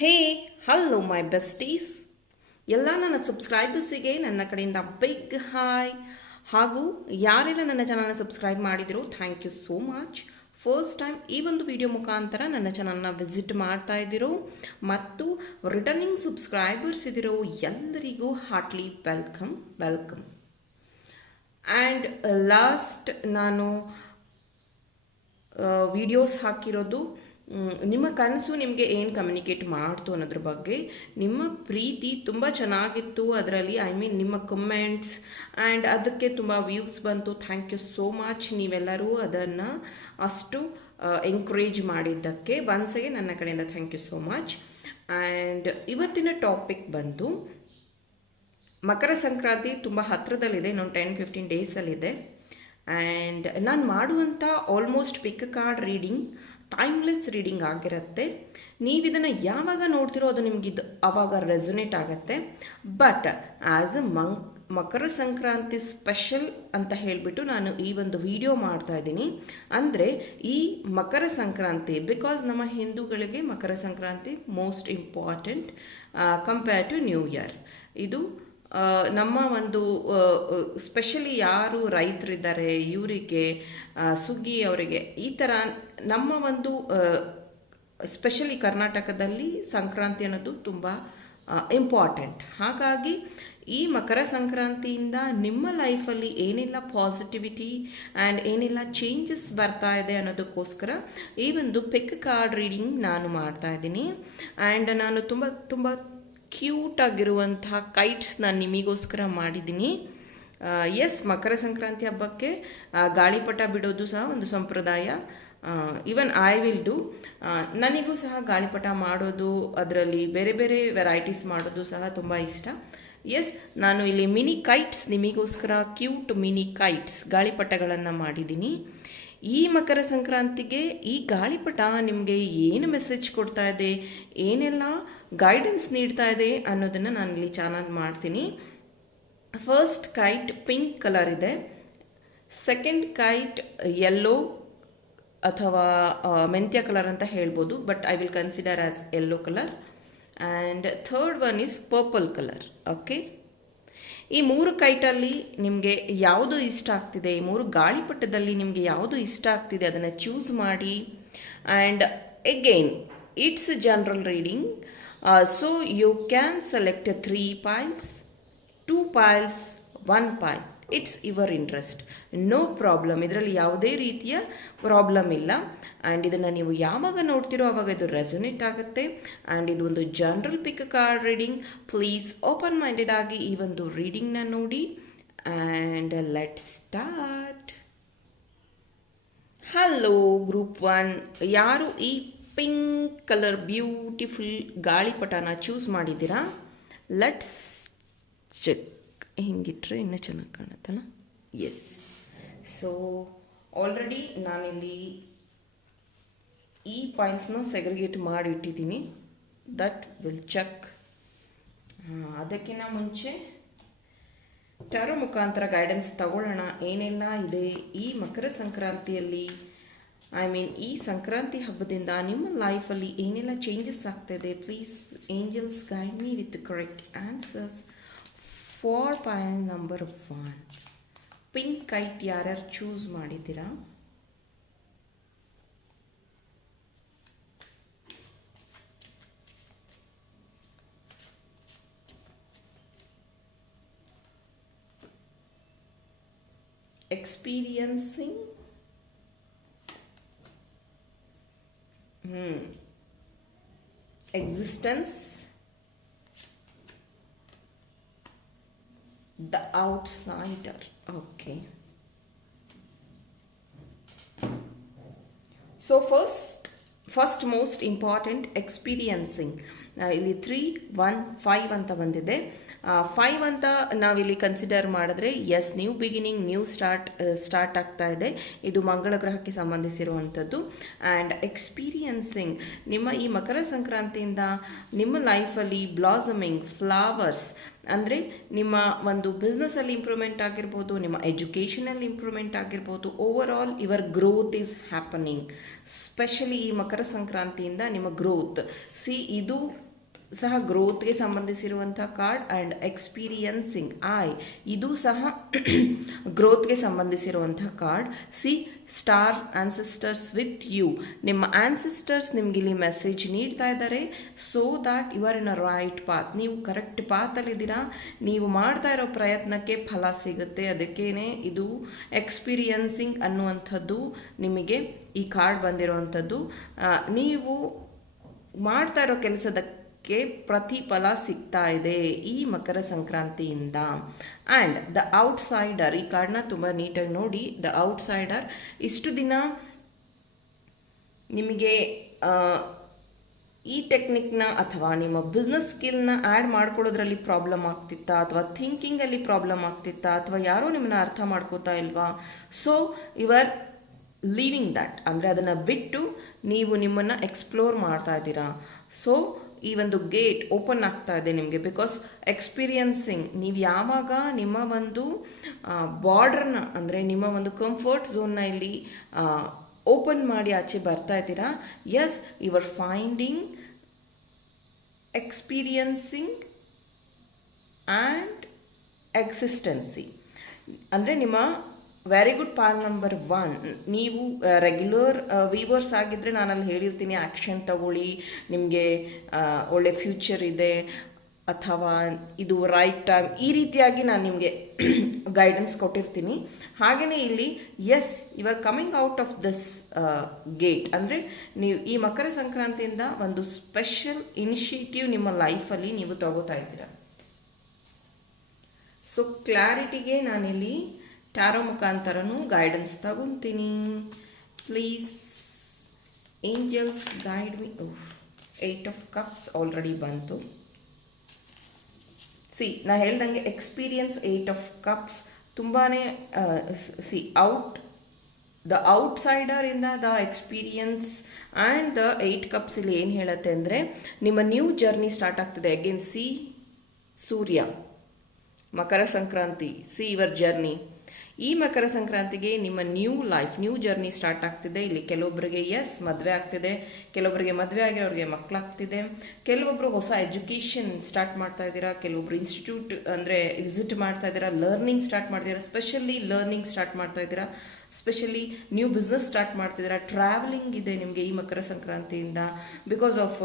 Hey hello my besties, ಎಲ್ಲ ನನ್ನ ಸಬ್ಸ್ಕ್ರೈಬರ್ಸಿಗೆ ನನ್ನ ಕಡೆಯಿಂದ ಬಿಗ್ ಹಾಯ್. ಹಾಗೂ ಯಾರೆಲ್ಲ ನನ್ನ ಚಾನಲ್ನ ಸಬ್ಸ್ಕ್ರೈಬ್ ಮಾಡಿದ್ರು thank you so much. First time ಈ ಒಂದು ವಿಡಿಯೋ ಮುಖಾಂತರ ನನ್ನ ಚಾನಲ್ನ ವಿಸಿಟ್ ಮಾಡ್ತಾ ಇದ್ದೀರೋ ಮತ್ತು ರಿಟರ್ನಿಂಗ್ ಸಬ್ಸ್ಕ್ರೈಬರ್ಸ್ ಇದ್ದೀರೋ ಎಲ್ಲರಿಗೂ ಹಾರ್ಟ್ಲಿ ವೆಲ್ಕಮ್. ಆ್ಯಂಡ್ ಲಾಸ್ಟ್ ನಾನು ವಿಡಿಯೋಸ್ ಹಾಕಿರೋದು ನಿಮ್ಮ ಕನಸು ನಿಮಗೆ ಏನು ಕಮ್ಯುನಿಕೇಟ್ ಮಾಡ್ತು ಅನ್ನೋದ್ರ ಬಗ್ಗೆ. ನಿಮ್ಮ ಪ್ರೀತಿ ತುಂಬ ಚೆನ್ನಾಗಿತ್ತು ಅದರಲ್ಲಿ, ನಿಮ್ಮ ಕಮೆಂಟ್ಸ್ ಆ್ಯಂಡ್ ಅದಕ್ಕೆ ತುಂಬ ವ್ಯೂಸ್ ಬಂತು. Thank you so much. ನೀವೆಲ್ಲರೂ ಅದನ್ನು ಅಷ್ಟು ಎಂಕರೇಜ್ ಮಾಡಿದ್ದಕ್ಕೆ ಒನ್ಸ್ಗೆ ನನ್ನ ಕಡೆಯಿಂದ thank you so much. And ಇವತ್ತಿನ ಟಾಪಿಕ್ ಬಂದು ಮಕರ ಸಂಕ್ರಾಂತಿ ತುಂಬ ಹತ್ತಿರದಲ್ಲಿದೆ, ಇನ್ನೊಂದು 10-15 ಡೇಸಲ್ಲಿದೆ. ಆ್ಯಂಡ್ ನಾನು ಮಾಡುವಂಥ ಆಲ್ಮೋಸ್ಟ್ ಪಿಕ್ ಕಾರ್ಡ್ ರೀಡಿಂಗ್ ಟೈಮ್ಲೆಸ್ ರೀಡಿಂಗ್ ಆಗಿರುತ್ತೆ. ನೀವು ಇದನ್ನು ಯಾವಾಗ ನೋಡ್ತಿರೋ ಅದು ನಿಮಗಿದು ಆವಾಗ ರೆಸೊನೇಟ್ ಆಗುತ್ತೆ. But as a Makara Sankranti special ಅಂತ ಹೇಳಿಬಿಟ್ಟು ನಾನು ಈ ಒಂದು ವಿಡಿಯೋ ಮಾಡ್ತಾ ಇದ್ದೀನಿ. ಅಂದರೆ ಈ ಮಕರ ಸಂಕ್ರಾಂತಿ ಬಿಕಾಸ್ ನಮ್ಮ ಹಿಂದೂಗಳಿಗೆ Makara Sankranti most important compare to new year. ಇದು ನಮ್ಮ ಒಂದು ಸ್ಪೆಷಲಿ ಯಾರು ರೈತರಿದ್ದಾರೆ ಇವರಿಗೆ, ಸುಗ್ಗಿ ಅವರಿಗೆ, ಈ ಥರ ನಮ್ಮ ಒಂದು ಸ್ಪೆಷಲಿ ಕರ್ನಾಟಕದಲ್ಲಿ ಸಂಕ್ರಾಂತಿ ಅನ್ನೋದು ತುಂಬ ಇಂಪಾರ್ಟೆಂಟ್. ಹಾಗಾಗಿ ಈ ಮಕರ ಸಂಕ್ರಾಂತಿಯಿಂದ ನಿಮ್ಮ ಲೈಫಲ್ಲಿ ಏನೆಲ್ಲ ಪಾಸಿಟಿವಿಟಿ ಆ್ಯಂಡ್ ಏನೆಲ್ಲ ಚೇಂಜಸ್ ಬರ್ತಾ ಇದೆ ಅನ್ನೋದಕ್ಕೋಸ್ಕರ ಈ ಒಂದು ಪಿಕ್ ಕಾರ್ಡ್ ರೀಡಿಂಗ್ ನಾನು ಮಾಡ್ತಾ ಇದ್ದೀನಿ. ಆ್ಯಂಡ್ ನಾನು ತುಂಬ ಕ್ಯೂಟ್ ಆಗಿರುವಂತಹ ಕೈಟ್ಸ್ ನಾನು ನಿಮಗೋಸ್ಕರ ಮಾಡಿದ್ದೀನಿ. ಎಸ್, ಮಕರ ಸಂಕ್ರಾಂತಿ ಹಬ್ಬಕ್ಕೆ ಗಾಳಿಪಟ ಬಿಡೋದು ಸಹ ಒಂದು ಸಂಪ್ರದಾಯ. Even I will do. ನನಗೂ ಸಹ ಗಾಳಿಪಟ ಮಾಡೋದು, ಅದರಲ್ಲಿ ಬೇರೆ ಬೇರೆ ವೆರೈಟೀಸ್ ಮಾಡೋದು ಸಹ ತುಂಬ ಇಷ್ಟ. ಎಸ್, ನಾನು ಇಲ್ಲಿ ಮಿನಿ ಕೈಟ್ಸ್ ನಿಮಗೋಸ್ಕರ ಕ್ಯೂಟ್ ಮಿನಿ ಕೈಟ್ಸ್ ಗಾಳಿಪಟಗಳನ್ನು ಮಾಡಿದ್ದೀನಿ. ಈ ಮಕರ ಸಂಕ್ರಾಂತಿಗೆ ಈ ಗಾಳಿಪಟ ನಿಮಗೆ ಏನು ಮೆಸೇಜ್ ಕೊಡ್ತಾ ಇದೆ, ಏನೆಲ್ಲ ಗೈಡೆನ್ಸ್ ನೀಡ್ತಾ ಇದೆ ಅನ್ನೋದನ್ನು ನಾನು ಇಲ್ಲಿ ಚಾನಲ್ ಮಾಡ್ತೀನಿ. ಫಸ್ಟ್ ಕೈಟ್ ಪಿಂಕ್ ಕಲರ್ ಇದೆ, ಸೆಕೆಂಡ್ ಕೈಟ್ ಯೆಲ್ಲೋ ಅಥವಾ ಮೆಂತ್ಯ ಕಲರ್ ಅಂತ ಹೇಳ್ಬೋದು, but I will consider as yellow colour. And third one is purple colour. Okay, ಈ 3 ಕೈಟಲ್ಲಿ ನಿಮಗೆ ಯಾವುದು ಇಷ್ಟ ಆಗ್ತಿದೆ, ಈ 3 ಗಾಳಿಪಟದಲ್ಲಿ ನಿಮಗೆ ಯಾವುದು ಇಷ್ಟ ಆಗ್ತಿದೆ ಅದನ್ನು ಚೂಸ್ ಮಾಡಿ. And again it's general reading, so you can select 3 piles, 2 piles, 1 pile. It's your interest, no problem. ಇದರಲ್ಲಿ ಯಾವುದೇ ರೀತಿಯ ಪ್ರಾಬ್ಲಮ್ ಇಲ್ಲ. ಆ್ಯಂಡ್ ಇದನ್ನು ನೀವು ಯಾವಾಗ ನೋಡ್ತಿರೋ ಆವಾಗ ಇದು ರೆಸೊನೇಟ್ ಆಗುತ್ತೆ. ಆ್ಯಂಡ್ ಇದು ಒಂದು general pick card reading. Please open minded ಆಗಿ ಈ ಒಂದು ರೀಡಿಂಗ್ನ ನೋಡಿ. And let's start. Hello group 1, ಯಾರು ಈ ಪಿಂಕ್ ಕಲರ್ ಬ್ಯೂಟಿಫುಲ್ ಗಾಳಿಪಟನ ಚೂಸ್ ಮಾಡಿದ್ದೀರಾ? Let's check. ಹಿಂಗಿಟ್ರೆ ಇನ್ನೂ ಚೆನ್ನಾಗಿ ಕಾಣುತ್ತಲ್ಲ. ಎಸ್, ಸೊ ಆಲ್ರೆಡಿ ನಾನಿಲ್ಲಿ ಈ ಪಾಯಿಂಟ್ಸ್ನ ಸೆಗ್ರಿಗೇಟ್ ಮಾಡಿ ಇಟ್ಟಿದ್ದೀನಿ. That will check. ಅದಕ್ಕಿಂತ ಮುಂಚೆ ಟ್ಯಾರೋ ಮುಖಾಂತರ ಗೈಡೆನ್ಸ್ ತಗೊಳ್ಳೋಣ. ಏನೆಲ್ಲ ಇದೆ ಈ ಮಕರ ಸಂಕ್ರಾಂತಿಯಲ್ಲಿ, ಈ ಸಂಕ್ರಾಂತಿ ಹಬ್ಬದಿಂದ ನಿಮ್ಮ ಲೈಫಲ್ಲಿ ಏನೆಲ್ಲ ಚೇಂಜಸ್ ಆಗ್ತಾಯಿದೆ. Please angels guide me with correct answers for pile number 1. Pink kite ಯಾರ್ಯಾರು ಚೂಸ್ ಮಾಡಿದ್ದೀರಾ? Experiencing, existence, the outsider. Okay, so first most important experiencing. ಇಲ್ಲಿ 3, 1, 5 ಅಂತ ಬಂದಿದೆ. 5 ಅಂತ ನಾವಿಲ್ಲಿ ಕನ್ಸಿಡರ್ ಮಾಡಿದ್ರೆ yes, new beginning, new start ಆಗ್ತಾ ಇದೆ. ಇದು ಮಂಗಳ ಗ್ರಹಕ್ಕೆ ಸಂಬಂಧಿಸಿರುವಂಥದ್ದು. ಆ್ಯಂಡ್ ಎಕ್ಸ್ಪೀರಿಯನ್ಸಿಂಗ್, ನಿಮ್ಮ ಈ ಮಕರ ಸಂಕ್ರಾಂತಿಯಿಂದ ನಿಮ್ಮ ಲೈಫಲ್ಲಿ ಬ್ಲಾಸಮಿಂಗ್, ಫ್ಲವರ್ಸ್, ಅಂದರೆ ನಿಮ್ಮ ಒಂದು ಬಿಸ್ನೆಸ್ಸಲ್ಲಿ ಇಂಪ್ರೂವ್ಮೆಂಟ್ ಆಗಿರ್ಬೋದು, ನಿಮ್ಮ ಎಜುಕೇಷನಲ್ಲಿ ಇಂಪ್ರೂವ್ಮೆಂಟ್ ಆಗಿರ್ಬೋದು. Over all your growth is happening. Specially ಈ ಮಕರ ಸಂಕ್ರಾಂತಿಯಿಂದ ನಿಮ್ಮ ಗ್ರೋತ್ ಇದು ಸಹ ಗ್ರೋತ್ಗೆ ಸಂಬಂಧಿಸಿರುವಂಥ ಕಾರ್ಡ್. ಆ್ಯಂಡ್ ಎಕ್ಸ್ಪೀರಿಯನ್ಸಿಂಗ್ ಐ, ಇದು ಸಹ ಗ್ರೋತ್ಗೆ ಸಂಬಂಧಿಸಿರುವಂಥ card. See star ancestors with you, ನಿಮ್ಮ ಆನ್ಸೆಸ್ಟರ್ಸ್ ನಿಮ್ಗೆ ಇಲ್ಲಿ ಮೆಸೇಜ್ ನೀಡ್ತಾ ಇದ್ದಾರೆ. So that you are in a right path, ನೀವು ಕರೆಕ್ಟ್ ಪಾತಲ್ಲಿದ್ದೀರಾ, ನೀವು ಮಾಡ್ತಾ ಇರೋ ಪ್ರಯತ್ನಕ್ಕೆ ಫಲ ಸಿಗುತ್ತೆ. ಅದಕ್ಕೇನೆ ಇದು ಎಕ್ಸ್ಪೀರಿಯನ್ಸಿಂಗ್ ಅನ್ನುವಂಥದ್ದು ನಿಮಗೆ ಈ ಕಾರ್ಡ್ ಬಂದಿರುವಂಥದ್ದು. ನೀವು ಮಾಡ್ತಾ ಇರೋ ಕೆಲಸದಕ್ಕೆ ಪ್ರತಿಫಲ ಸಿಗ್ತಾ ಇದೆ ಈ ಮಕರ ಸಂಕ್ರಾಂತಿಯಿಂದ. ಆ್ಯಂಡ್ ದ ಔಟ್ಸೈಡರ್, ಈ ಕಾರ್ಡ್ನ ತುಂಬ ನೀಟಾಗಿ ನೋಡಿ. ದ ಔಟ್ಸೈಡರ್, ಇಷ್ಟು ದಿನ ನಿಮಗೆ ಈ ಟೆಕ್ನಿಕ್ನ ಅಥವಾ ನಿಮ್ಮ ಬಿಸ್ನೆಸ್ ಸ್ಕಿಲ್ನ ಆ್ಯಡ್ ಮಾಡ್ಕೊಳ್ಳೋದ್ರಲ್ಲಿ ಪ್ರಾಬ್ಲಮ್ ಆಗ್ತಿತ್ತಾ, ಅಥವಾ ಥಿಂಕಿಂಗಲ್ಲಿ ಪ್ರಾಬ್ಲಮ್ ಆಗ್ತಿತ್ತಾ, ಅಥವಾ ಯಾರೋ ನಿಮ್ಮನ್ನ ಅರ್ಥ ಮಾಡ್ಕೋತಾ ಇಲ್ವಾ? ಸೊ ಯುವರ್ ಲೀವಿಂಗ್ ದ್ಯಾಟ್, ಅಂದರೆ ಅದನ್ನು ಬಿಟ್ಟು ನೀವು ನಿಮ್ಮನ್ನು ಎಕ್ಸ್ಪ್ಲೋರ್ ಮಾಡ್ತಾ ಇದ್ದೀರಾ. ಸೊ ಈ ಒಂದು ಗೇಟ್ ಓಪನ್ ಆಗ್ತಾ ಇದೆ ನಿಮಗೆ. ಬಿಕಾಸ್ ಎಕ್ಸ್ಪೀರಿಯನ್ಸಿಂಗ್, ನೀವು ಯಾವಾಗ ನಿಮ್ಮ ಒಂದು ಬಾರ್ಡ್ರನ್ನ, ಅಂದರೆ ನಿಮ್ಮ ಒಂದು ಕಂಫರ್ಟ್ ಝೋನ್ನ ಇಲ್ಲಿ ಓಪನ್ ಮಾಡಿ ಆಚೆ ಬರ್ತಾ ಇದ್ದೀರಾ. Yes, you are finding experiencing and existence. ಅಂದರೆ ನಿಮ್ಮ ವೆರಿ ಗುಡ್ ಪಾಲ್ ನಂಬರ್ 1. ನೀವು ರೆಗ್ಯುಲರ್ ವೀವರ್ಸ್ ಆಗಿದ್ದರೆ ನಾನಲ್ಲಿ ಹೇಳಿರ್ತೀನಿ, ಆ್ಯಕ್ಷನ್ ತಗೊಳ್ಳಿ, ನಿಮಗೆ ಒಳ್ಳೆ ಫ್ಯೂಚರ್ ಇದೆ, ಅಥವಾ ಇದು ರೈಟ್ ಟೈಮ್, ಈ ರೀತಿಯಾಗಿ ನಾನು ನಿಮಗೆ ಗೈಡೆನ್ಸ್ ಕೊಟ್ಟಿರ್ತೀನಿ. ಹಾಗೆಯೇ ಇಲ್ಲಿ yes, you are coming out of this gate, ಅಂದರೆ ನೀವು ಈ ಮಕರ ಸಂಕ್ರಾಂತಿಯಿಂದ ಒಂದು ಸ್ಪೆಷಲ್ ಇನಿಷಿಯೇಟಿವ್ ನಿಮ್ಮ ಲೈಫಲ್ಲಿ ನೀವು ತಗೋತಾ ಇದ್ದೀರಾ. ಸೊ ಕ್ಲಾರಿಟಿಗೆ ನಾನಿಲ್ಲಿ ಟ್ಯಾರೋ ಮುಖಾಂತರನೂ ಗೈಡೆನ್ಸ್ ತಗೊತೀನಿ. Please angels guide me. 8 of cups already ಬಂತು. ಸಿ, ನಾ ಹೇಳ್ದಂಗೆ ಎಕ್ಸ್ಪೀರಿಯನ್ಸ್ 8 ಆಫ್ ಕಪ್ಸ್ ತುಂಬಾ ಸಿ ದ ಔಟ್ಸೈಡರ್ ಇಂದ the experience and the 8 cups ಇಲ್ಲಿ ಏನು ಹೇಳುತ್ತೆ ಅಂದರೆ ನಿಮ್ಮ ನ್ಯೂ ಜರ್ನಿ ಸ್ಟಾರ್ಟ್ ಆಗ್ತಿದೆ. Again see Surya, Makara Sankranti, see your journey. ಈ ಮಕರ ಸಂಕ್ರಾಂತಿಗೆ ನಿಮ್ಮ new life, new journey start ಆಗ್ತಿದೆ. ಇಲ್ಲಿ ಕೆಲವೊಬ್ಬರಿಗೆ ಎಸ್ ಮದುವೆ ಆಗ್ತಿದೆ, ಕೆಲವೊಬ್ಬರಿಗೆ ಮದುವೆ ಆಗಿರೋರಿಗೆ ಮಕ್ಕಳಾಗ್ತಿದೆ, ಕೆಲವೊಬ್ಬರು ಹೊಸ ಎಜುಕೇಷನ್ ಸ್ಟಾರ್ಟ್ ಮಾಡ್ತಾ ಇದ್ದೀರಾ, ಕೆಲವೊಬ್ರು ಇನ್ಸ್ಟಿಟ್ಯೂಟ್ ಅಂದರೆ ವಿಸಿಟ್ ಮಾಡ್ತಾ ಇದ್ದೀರಾ, ಲರ್ನಿಂಗ್ ಸ್ಟಾರ್ಟ್ ಮಾಡ್ತಿದ್ದೀರಾ, ಸ್ಪೆಷಲಿ ಲರ್ನಿಂಗ್ ಸ್ಟಾರ್ಟ್ ಮಾಡ್ತಾ ಇದ್ದೀರಾ, ಸ್ಪೆಷಲಿ ನ್ಯೂ ಬಿಸ್ನೆಸ್ ಸ್ಟಾರ್ಟ್ ಮಾಡ್ತಿದ್ದೀರಾ, ಟ್ರಾವೆಲಿಂಗ್ ಇದೆ ನಿಮಗೆ ಈ ಮಕರ ಸಂಕ್ರಾಂತಿಯಿಂದ. ಬಿಕಾಸ್ ಆಫ್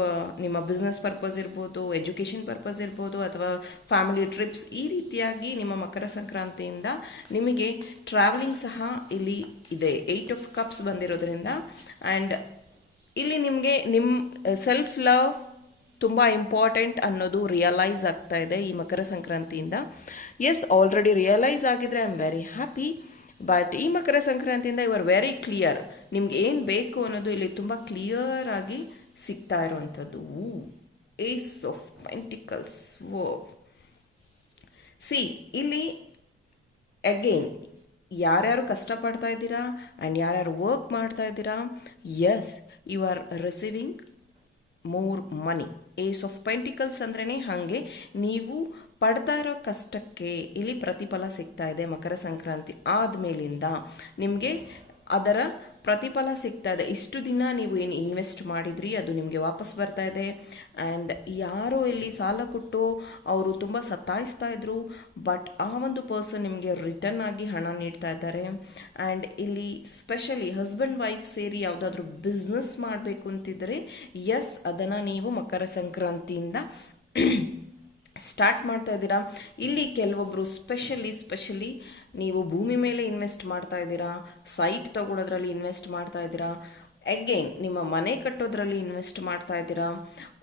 ನಿಮ್ಮ ಬಿಸ್ನೆಸ್ ಪರ್ಪಸ್ ಇರ್ಬೋದು, ಎಜುಕೇಷನ್ ಪರ್ಪಸ್ ಇರ್ಬೋದು, ಅಥವಾ ಫ್ಯಾಮಿಲಿ ಟ್ರಿಪ್ಸ್, ಈ ರೀತಿಯಾಗಿ ನಿಮ್ಮ ಮಕರ ಸಂಕ್ರಾಂತಿಯಿಂದ ನಿಮಗೆ ಟ್ರಾವೆಲಿಂಗ್ ಸಹ ಇಲ್ಲಿ ಇದೆ. 8 ಆಫ್ ಕಪ್ಸ್ ಬಂದಿರೋದ್ರಿಂದ. ಆ್ಯಂಡ್ ಇಲ್ಲಿ ನಿಮಗೆ ನಿಮ್ಮ ಸೆಲ್ಫ್ ಲವ್ ತುಂಬ ಇಂಪಾರ್ಟೆಂಟ್ ಅನ್ನೋದು ರಿಯಲೈಸ್ ಆಗ್ತಾ ಇದೆ ಈ ಮಕರ ಸಂಕ್ರಾಂತಿಯಿಂದ. ಎಸ್, ಆಲ್ರೆಡಿ ರಿಯಲೈಸ್ ಆಗಿದ್ರೆ I am very happy. But ಈ ಮಕರ ಸಂಕ್ರಾಂತಿಯಿಂದ ಯು ಆರ್ ವೆರಿ ಕ್ಲಿಯರ್, ನಿಮ್ಗೆ ಏನು ಬೇಕು ಅನ್ನೋದು ಇಲ್ಲಿ ತುಂಬ ಕ್ಲಿಯರ್ ಆಗಿ ಸಿಗ್ತಾ ಇರುವಂಥದ್ದು. Ace of pentacles. ಸಿ, ಇಲ್ಲಿ ಅಗೇನ್ ಯಾರ್ಯಾರು ಕಷ್ಟಪಡ್ತಾ ಇದ್ದೀರಾ ಆ್ಯಂಡ್ ಯಾರ್ಯಾರು ವರ್ಕ್ ಮಾಡ್ತಾ ಇದ್ದೀರಾ, yes, you are receiving more money. Ace of pentacles ಅಂದ್ರೇ ಹಾಗೆ, ನೀವು ಪಡ್ತಾ ಇರೋ ಕಷ್ಟಕ್ಕೆ ಇಲ್ಲಿ ಪ್ರತಿಫಲ ಸಿಗ್ತಾ ಇದೆ. ಮಕರ ಸಂಕ್ರಾಂತಿ ಆದಮೇಲಿಂದ ನಿಮಗೆ ಅದರ ಪ್ರತಿಫಲ ಸಿಗ್ತಾ ಇದೆ. ಇಷ್ಟು ದಿನ ನೀವು ಏನು ಇನ್ವೆಸ್ಟ್ ಮಾಡಿದ್ರಿ ಅದು ನಿಮಗೆ ವಾಪಸ್ ಬರ್ತಾ ಇದೆ. ಆ್ಯಂಡ್ ಯಾರೋ ಇಲ್ಲಿ ಸಾಲ ಕೊಟ್ಟು ಅವರು ತುಂಬ ಸತಾಯಿಸ್ತಾ ಇದ್ರು, ಬಟ್ ಆ ಒಂದು ಪರ್ಸನ್ ನಿಮಗೆ ರಿಟರ್ನ್ ಆಗಿ ಹಣ ನೀಡ್ತಾ ಇದ್ದಾರೆ. ಆ್ಯಂಡ್ ಇಲ್ಲಿ ಸ್ಪೆಷಲಿ ಹಸ್ಬೆಂಡ್ ವೈಫ್ ಸೇರಿ ಯಾವುದಾದ್ರೂ ಬಿಸ್ನೆಸ್ ಮಾಡಬೇಕು ಅಂತಿದ್ದರೆ ಎಸ್, ಅದನ್ನು ನೀವು ಮಕರ ಸಂಕ್ರಾಂತಿಯಿಂದ ಸ್ಟಾರ್ಟ್ ಮಾಡ್ತಾ ಇದ್ದೀರಾ. ಇಲ್ಲಿ ಕೆಲವೊಬ್ಬರು ಸ್ಪೆಷಲಿ ನೀವು ಭೂಮಿ ಮೇಲೆ ಇನ್ವೆಸ್ಟ್ ಮಾಡ್ತಾ ಇದ್ದೀರಾ, ಸೈಟ್ ತಗೊಳ್ಳೋದ್ರಲ್ಲಿ ಇನ್ವೆಸ್ಟ್ ಮಾಡ್ತಾ ಇದ್ದೀರಾ, ಅಗೇನ್ ನಿಮ್ಮ ಮನೆ ಕಟ್ಟೋದ್ರಲ್ಲಿ ಇನ್ವೆಸ್ಟ್ ಮಾಡ್ತಾ ಇದ್ದೀರಾ.